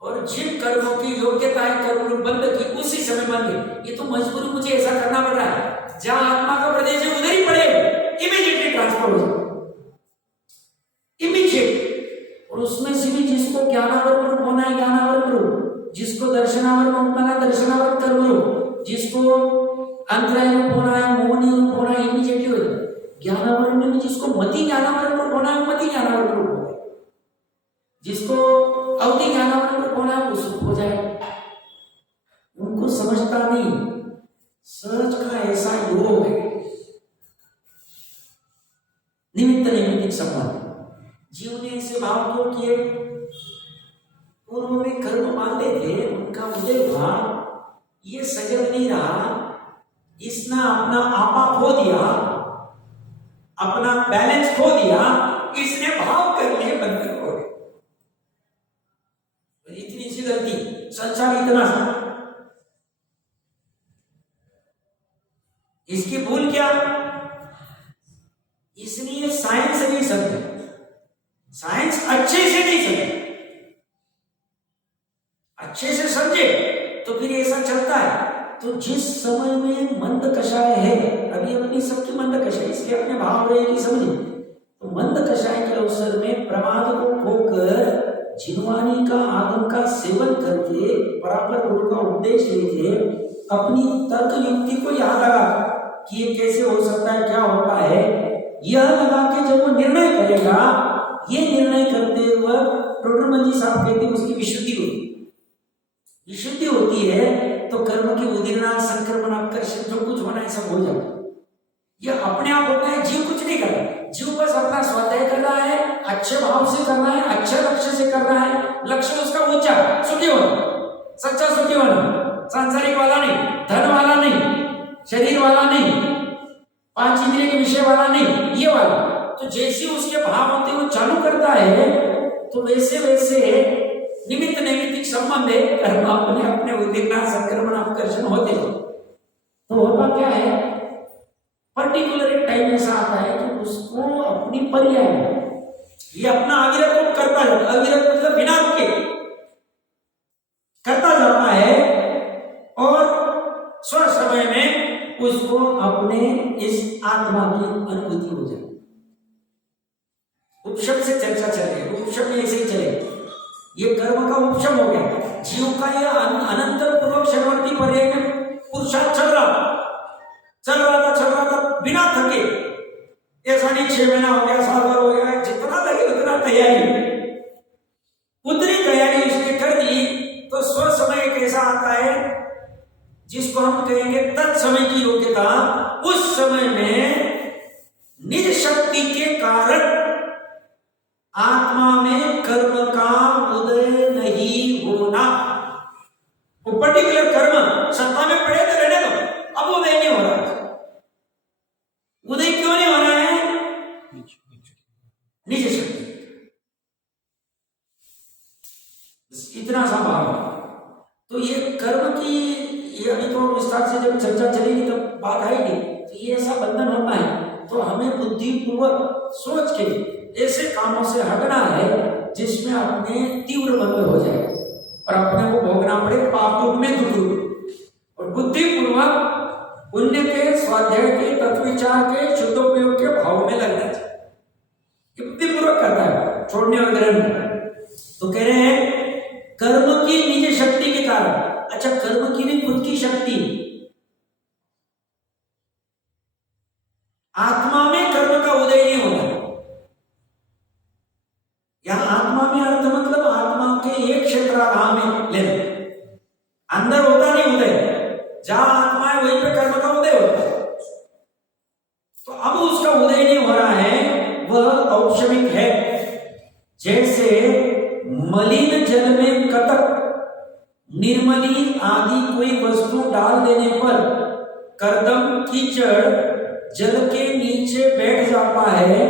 और जिन कर्मों की योग्यता है कर्म बंद की, उसी समय बंद। ये तो मजबूरी मुझे ऐसा करना पड़ रहा है। जहां आत्मा का प्रदेश है उधर ही पड़े, इमीडिएटली ट्रांसफर हो जाए, इमीडिएट। और उसमें से भी जिसको ज्ञानावर रूप होना है ज्ञानावर रूप, जिसको दर्शनावर रूप होना है दर्शनावर कर्म रूप, जिसको अंतराय रूप होना है मोहनी रूप होना है, इमीडिएटली हो जाए। ज्ञानावर में भी जिसको मति ज्ञानावर रूप होना है मति ज्ञानावर रूप हो जाए, जिसको अवधि ज्ञानावर रूप होना है वो सुख हो जाए। उनको समझता नहीं, सहज का ऐसा योग है, निमित्त नैमित्तिक संबंध। जीव ने इसे भाव क्यों किए? पूर्व में कर्म मान लेते, उनका उदय हुआ, ये सजग नहीं रहा, इसने अपना आपा खो दिया, अपना बैलेंस खो दिया, इसने भाव कर लिए, बंधन हो गए। इतनी सी गलती, संसार इतना सा, इसकी भूल क्या? इसलिए साइंस नहीं समझे, साइंस अच्छे से नहीं समझे। अच्छे से समझे तो फिर ऐसा चलता है। तो जिस समय में मंद कषाय है, अभी अपनी सबकी मंद कषाय, इसलिए अपने भाव रहे कि समझे, तो मंद कषाय के अवसर में प्रमाद को खोकर जिनवानी का आगम का सेवन करके परापर गुरु का उपदेश लेके अपनी तर्क युक्ति को याद लगा कि ये कैसे हो सकता है, क्या होता है, यह लगा के जब वो निर्णय करेगा, ये निर्णय करते वक्त टोडरमल जी साहब कहते हैं उसकी विशुद्धि होती, विशुद्धि होती है तो कर्म की उदीर्णा, संक्रमण, आकर्षण जो कुछ होना है सब हो जाता है। यह अपने आप होता है, जीव कुछ नहीं कर रहा, जीव बस अपना स्वाध्याय कर रहा है, अच्छे भाव से कर रहा है, अच्छे लक्ष्य से कर रहा है, लक्ष्य उसका ऊंचा, सुखी होना, सच्चा सुखी होना, सांसारिक वाला नहीं, धन वाला नहीं, शरीर वाला नहीं, 5 इंद्रिय के विषय वाला नहीं, ये वाला। तो जैसे उसके भाव होते वो चालू करता है तो वैसे वैसे निमित्त नैमित्तिक संबंध है, कर्म अपने अपने उद्दीपना, संक्रमण, आकर्षण होते हैं। तो होता क्या है, पर्टिकुलर एक टाइम ऐसा आता है कि उसको अपनी पर्याय ये अपना अविरत करता जाता, अविरत मतलब बिना रुके करता जाता है और स्व समय में उसको अपने इस आत्मा की अनुभूति हो जाए। उपशम से चर्चा चल रही है, उपशम में ऐसे ही चले, ये कर्म का उपशम हो गया, जीव का यह अनंत पूर्वक शरणवर्ती पर्याय में पुरुषार्थ चल रहा था बिना थके। ऐसा नहीं 6 महीना हो गया, साल भर हो गया, जितना लगे उतना तैयारी, उतनी तैयारी उसने कर दी। तो स्व समय एक ऐसा आता है जिसको हम कहेंगे तत्समय की योग्यता। उस समय में निज शक्ति के कारण आत्मा में कर्म का उदय नहीं होना। वो पर्टिकुलर कर्म सत्ता में पड़े तो रहने दो, अब उदय नहीं हो रहा। उदय क्यों नहीं हो रहा है? निज शक्ति, इतना सा भाव। तो ये कर्म की, ये अभी तो विस्तार से जब चर्चा चलेगी तब बात आएगी। तो ये ऐसा बंधन होता है, तो हमें बुद्धिपूर्वक सोच के ऐसे कामों से हटना है जिसमें अपने तीव्र बंध हो जाए और अपने को भोगना पड़े पाप रूप में, दुख रूप। और बुद्धिपूर्वक पुण्य के, स्वाध्याय के, तत्विचार के, शुद्धोपयोग के भाव में लगना चाहिए। बुद्धिपूर्वक करता है, छोड़ने और ग्रहण। तो कह रहे हैं कर्म की निज शक्ति के कारण। अच्छा, कर्म की भी खुद की शक्ति, आत्मा में कर्म का उदय नहीं होता। यहां आत्मा में अर्थ मतलब आत्मा के एक क्षेत्राधार में ले, अंदर होता नहीं उदय, जहां आत्मा है वहीं पे कर्म का उदय होता है। तो अब उसका उदय नहीं हो रहा है, वह औक्षमिक है। जैसे मलिन जल में कटक, निर्मली आदि कोई वस्तु डाल देने पर कर्दम, कीचड़ जल के नीचे बैठ जाता है,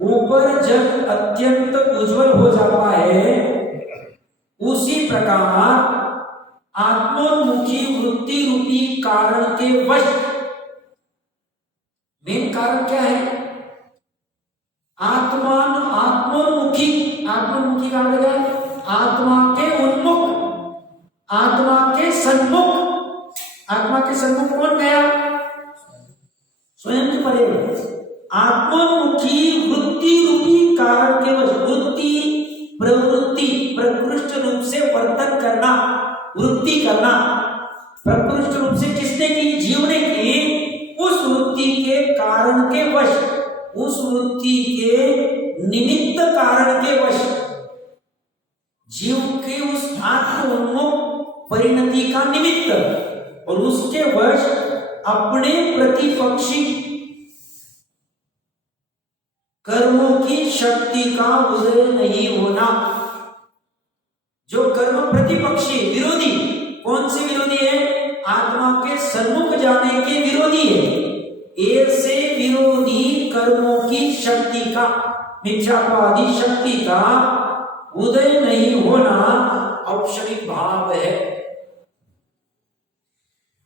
ऊपर जल अत्यंत उज्जवल हो जाता है। उसी प्रकार आत्मोन्मुखी वृत्ति रूपी कारण के वश, मेन कारण क्या है? आत्मोन्मुखी, आत्मोन्मुखी का मतलब है आत्मा के उन्मुख, आत्मा के सन्मुख। आत्मा के सन्मुख कौन गया? स्वयं के परे। आत्मोन्मुखी वृत्ति रूपी कारण के वश, वृत्ति प्रवृत्ति, प्रकृष्ट रूप से वर्तन करना, वृत्ति करना, प्रकृष्ट रूप से किसने की? जीव ने की। उस वृत्ति के कारण के वश, उस वृत्ति के निमित्त कारण के वश, जीव के उस आत्मोन्मुख परिणति का निमित्त और उसके वश अपने प्रतिपक्षी कर्मों की शक्ति का उदय नहीं होना। जो कर्म प्रतिपक्षी, विरोधी, कौन से विरोधी है? आत्मा के सन्मुख जाने के विरोधी है। ऐसे विरोधी कर्मों की शक्ति का, मिथ्यात्वादी शक्ति का उदय नहीं होना औपचारिक भाव है।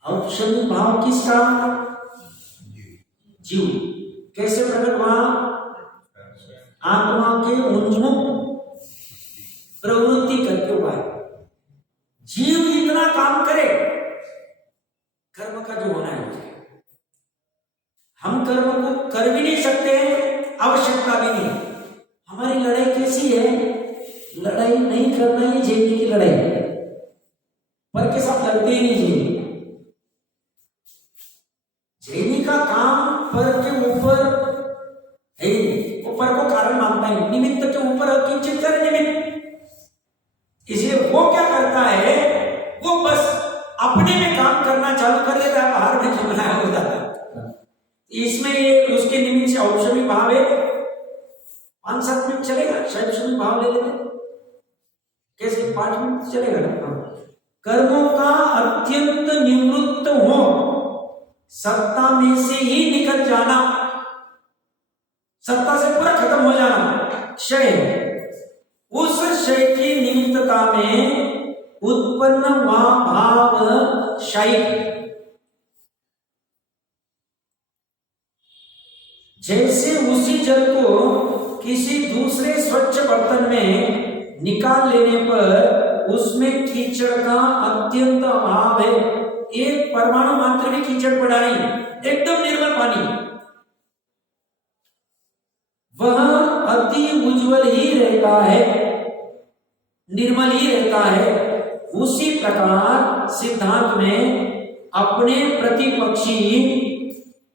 औपचारिक भाव किसका? जीव। कैसे प्रकट हुआ? आत्मा के उन्मुख प्रवृत्ति करके हुआ है। जीव इतना काम करे, कर्म का जो होना है। हम कर्म को कर भी नहीं सकते, आवश्यकता भी नहीं। हमारी लड़ाई कैसी है? लड़ाई नहीं करना ही झेलने की लड़ाई, पर के साथ लड़ते ही नहीं झेलने। झेलने का काम पर के ऊपर है, ऊपर को कारण मानता है, निमित्त के ऊपर किंचित कर निमित्त। इसलिए वो क्या करता है, वो बस अपने में काम करना चालू कर देता है, बाहर में जो बनाया होता है। इसमें ये उसके निमित्त से औपचारिक भाव है। 5-7 मिनट चलेगा, शैक्षणिक भाव ले लेते, कैसे 5 मिनट चलेगा ना। कर्मों का अत्यंत निवृत्त हो, सत्ता में से ही निकल जाना, सत्ता से पूरा खत्म हो जाना, क्षय। उस क्षय की निमित्तता में उत्पन्न हुआ भाव शायिक। जैसे उसी जल को किसी दूसरे स्वच्छ बर्तन में निकाल लेने पर उसमें कीचड़ का अत्यंत अभाव है। एक परमाणु मात्र भी कीचड़ पड़ा नहीं, एकदम निर्मल पानी, वह अति उज्जवल ही रहता है, निर्मल ही रहता है। उसी प्रकार सिद्धांत में अपने प्रतिपक्षी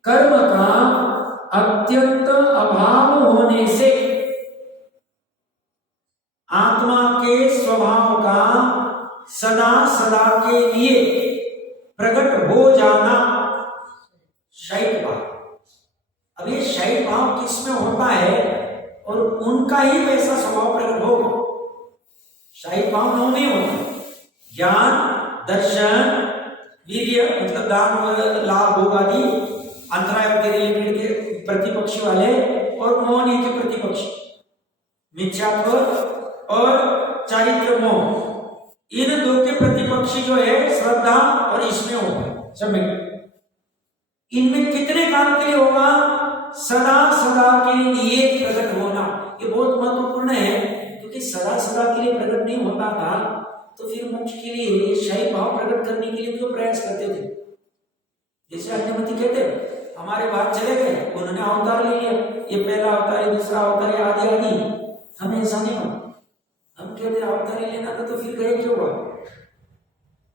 कर्म का अत्यंत अभाव होने से आत्मा के स्वभाव का सदा सदा के लिए प्रकट हो जाना शैत भाव। अब ये शैत भाव किसमें होता है और उनका ही वैसा स्वभाव प्रकट होगा। शैत भाव नौ में होता है, ज्ञान, दर्शन, वीर्य मतलब दान, लाभ, भोग आदि अंतराय के रिलेटेड के प्रतिपक्षी वाले, और मोहन के प्रतिपक्षी मिथ्यात्व और चारित्र मोह। इन दो के प्रतिपक्षी जो है श्रद्धा और इसमें होगा समय। इनमें कितने काल के लिए होगा? सदा सदा के लिए प्रकट होना। ये बहुत महत्वपूर्ण है, क्योंकि सदा सदा के लिए प्रकट नहीं होता था तो फिर मोक्ष के लिए शाही भाव प्रकट करने के लिए जो प्रयास करते थे। जैसे अन्यमति कहते हमारे बात चले गए, उन्होंने अवतार ले लिया, ये पहला अवतार है, दूसरा अवतार है, आदि आदि। हमें ऐसा नहीं होता। हम कहते अवतार ही लेना था तो फिर गए क्यों?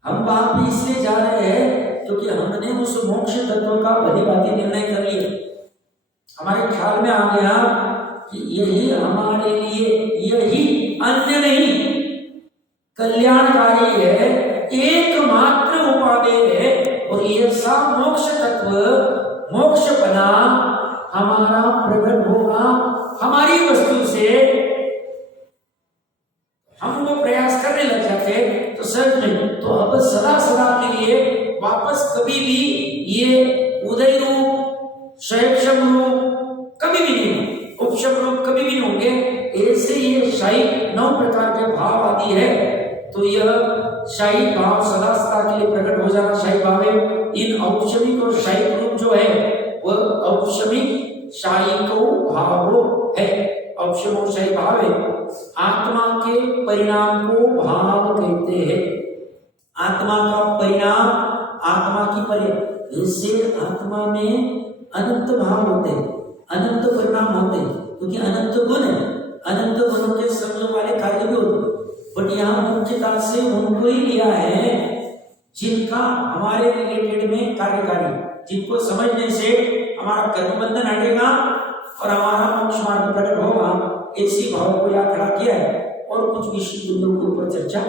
हम वहां पे इसलिए जा रहे हैं क्योंकि हमने उस मोक्ष तत्व का भली भांति निर्णय कर लिया। हमारे ख्याल में आ गया कि यही हमारे लिए, यही अन्य नहीं कल्याणकारी है, एकमात्र उपादेय है। और ऐसा मोक्ष तत्व, मोक्ष बना हमारा प्रकट होगा हमारी वस्तु से। हम वो प्रयास करने लग जाते तो सच में तो अब सदा सदा के लिए वापस कभी भी ये उदय रूप, शैक्षम रूप कभी भी नहीं होंगे, उपशम रूप कभी भी नहीं होंगे। ऐसे ये शाही 9 प्रकार के भाव आदि है, तो यह शाही भाव सदा सदा के लिए प्रकट हो जाना शाही भाव है। इन औपचारिक और शाही रूप जो है वह औपचारिक शाही को भाव है, औपचारिक और शाही भाव है। आत्मा के परिणाम को भाव कहते हैं। आत्मा का परिणाम, आत्मा की परिणाम, इससे आत्मा में अनंत भाव होते हैं, अनंत परिणाम होते हैं, क्योंकि अनंत गुण है। अनंत गुणों के संयोग वाले कार्य भी होते हैं, बट यहाँ मुख्यता से उनको ही लिया है जिनका हमारे रिलेटेड में कार्यकारी, जिनको समझने से हमारा कर्म बंधन हटेगा और हमारा मोक्ष मार्ग प्रकट होगा। ऐसी भाव को यहाँ खड़ा किया है और कुछ विषय बिंदुओं के ऊपर चर्चा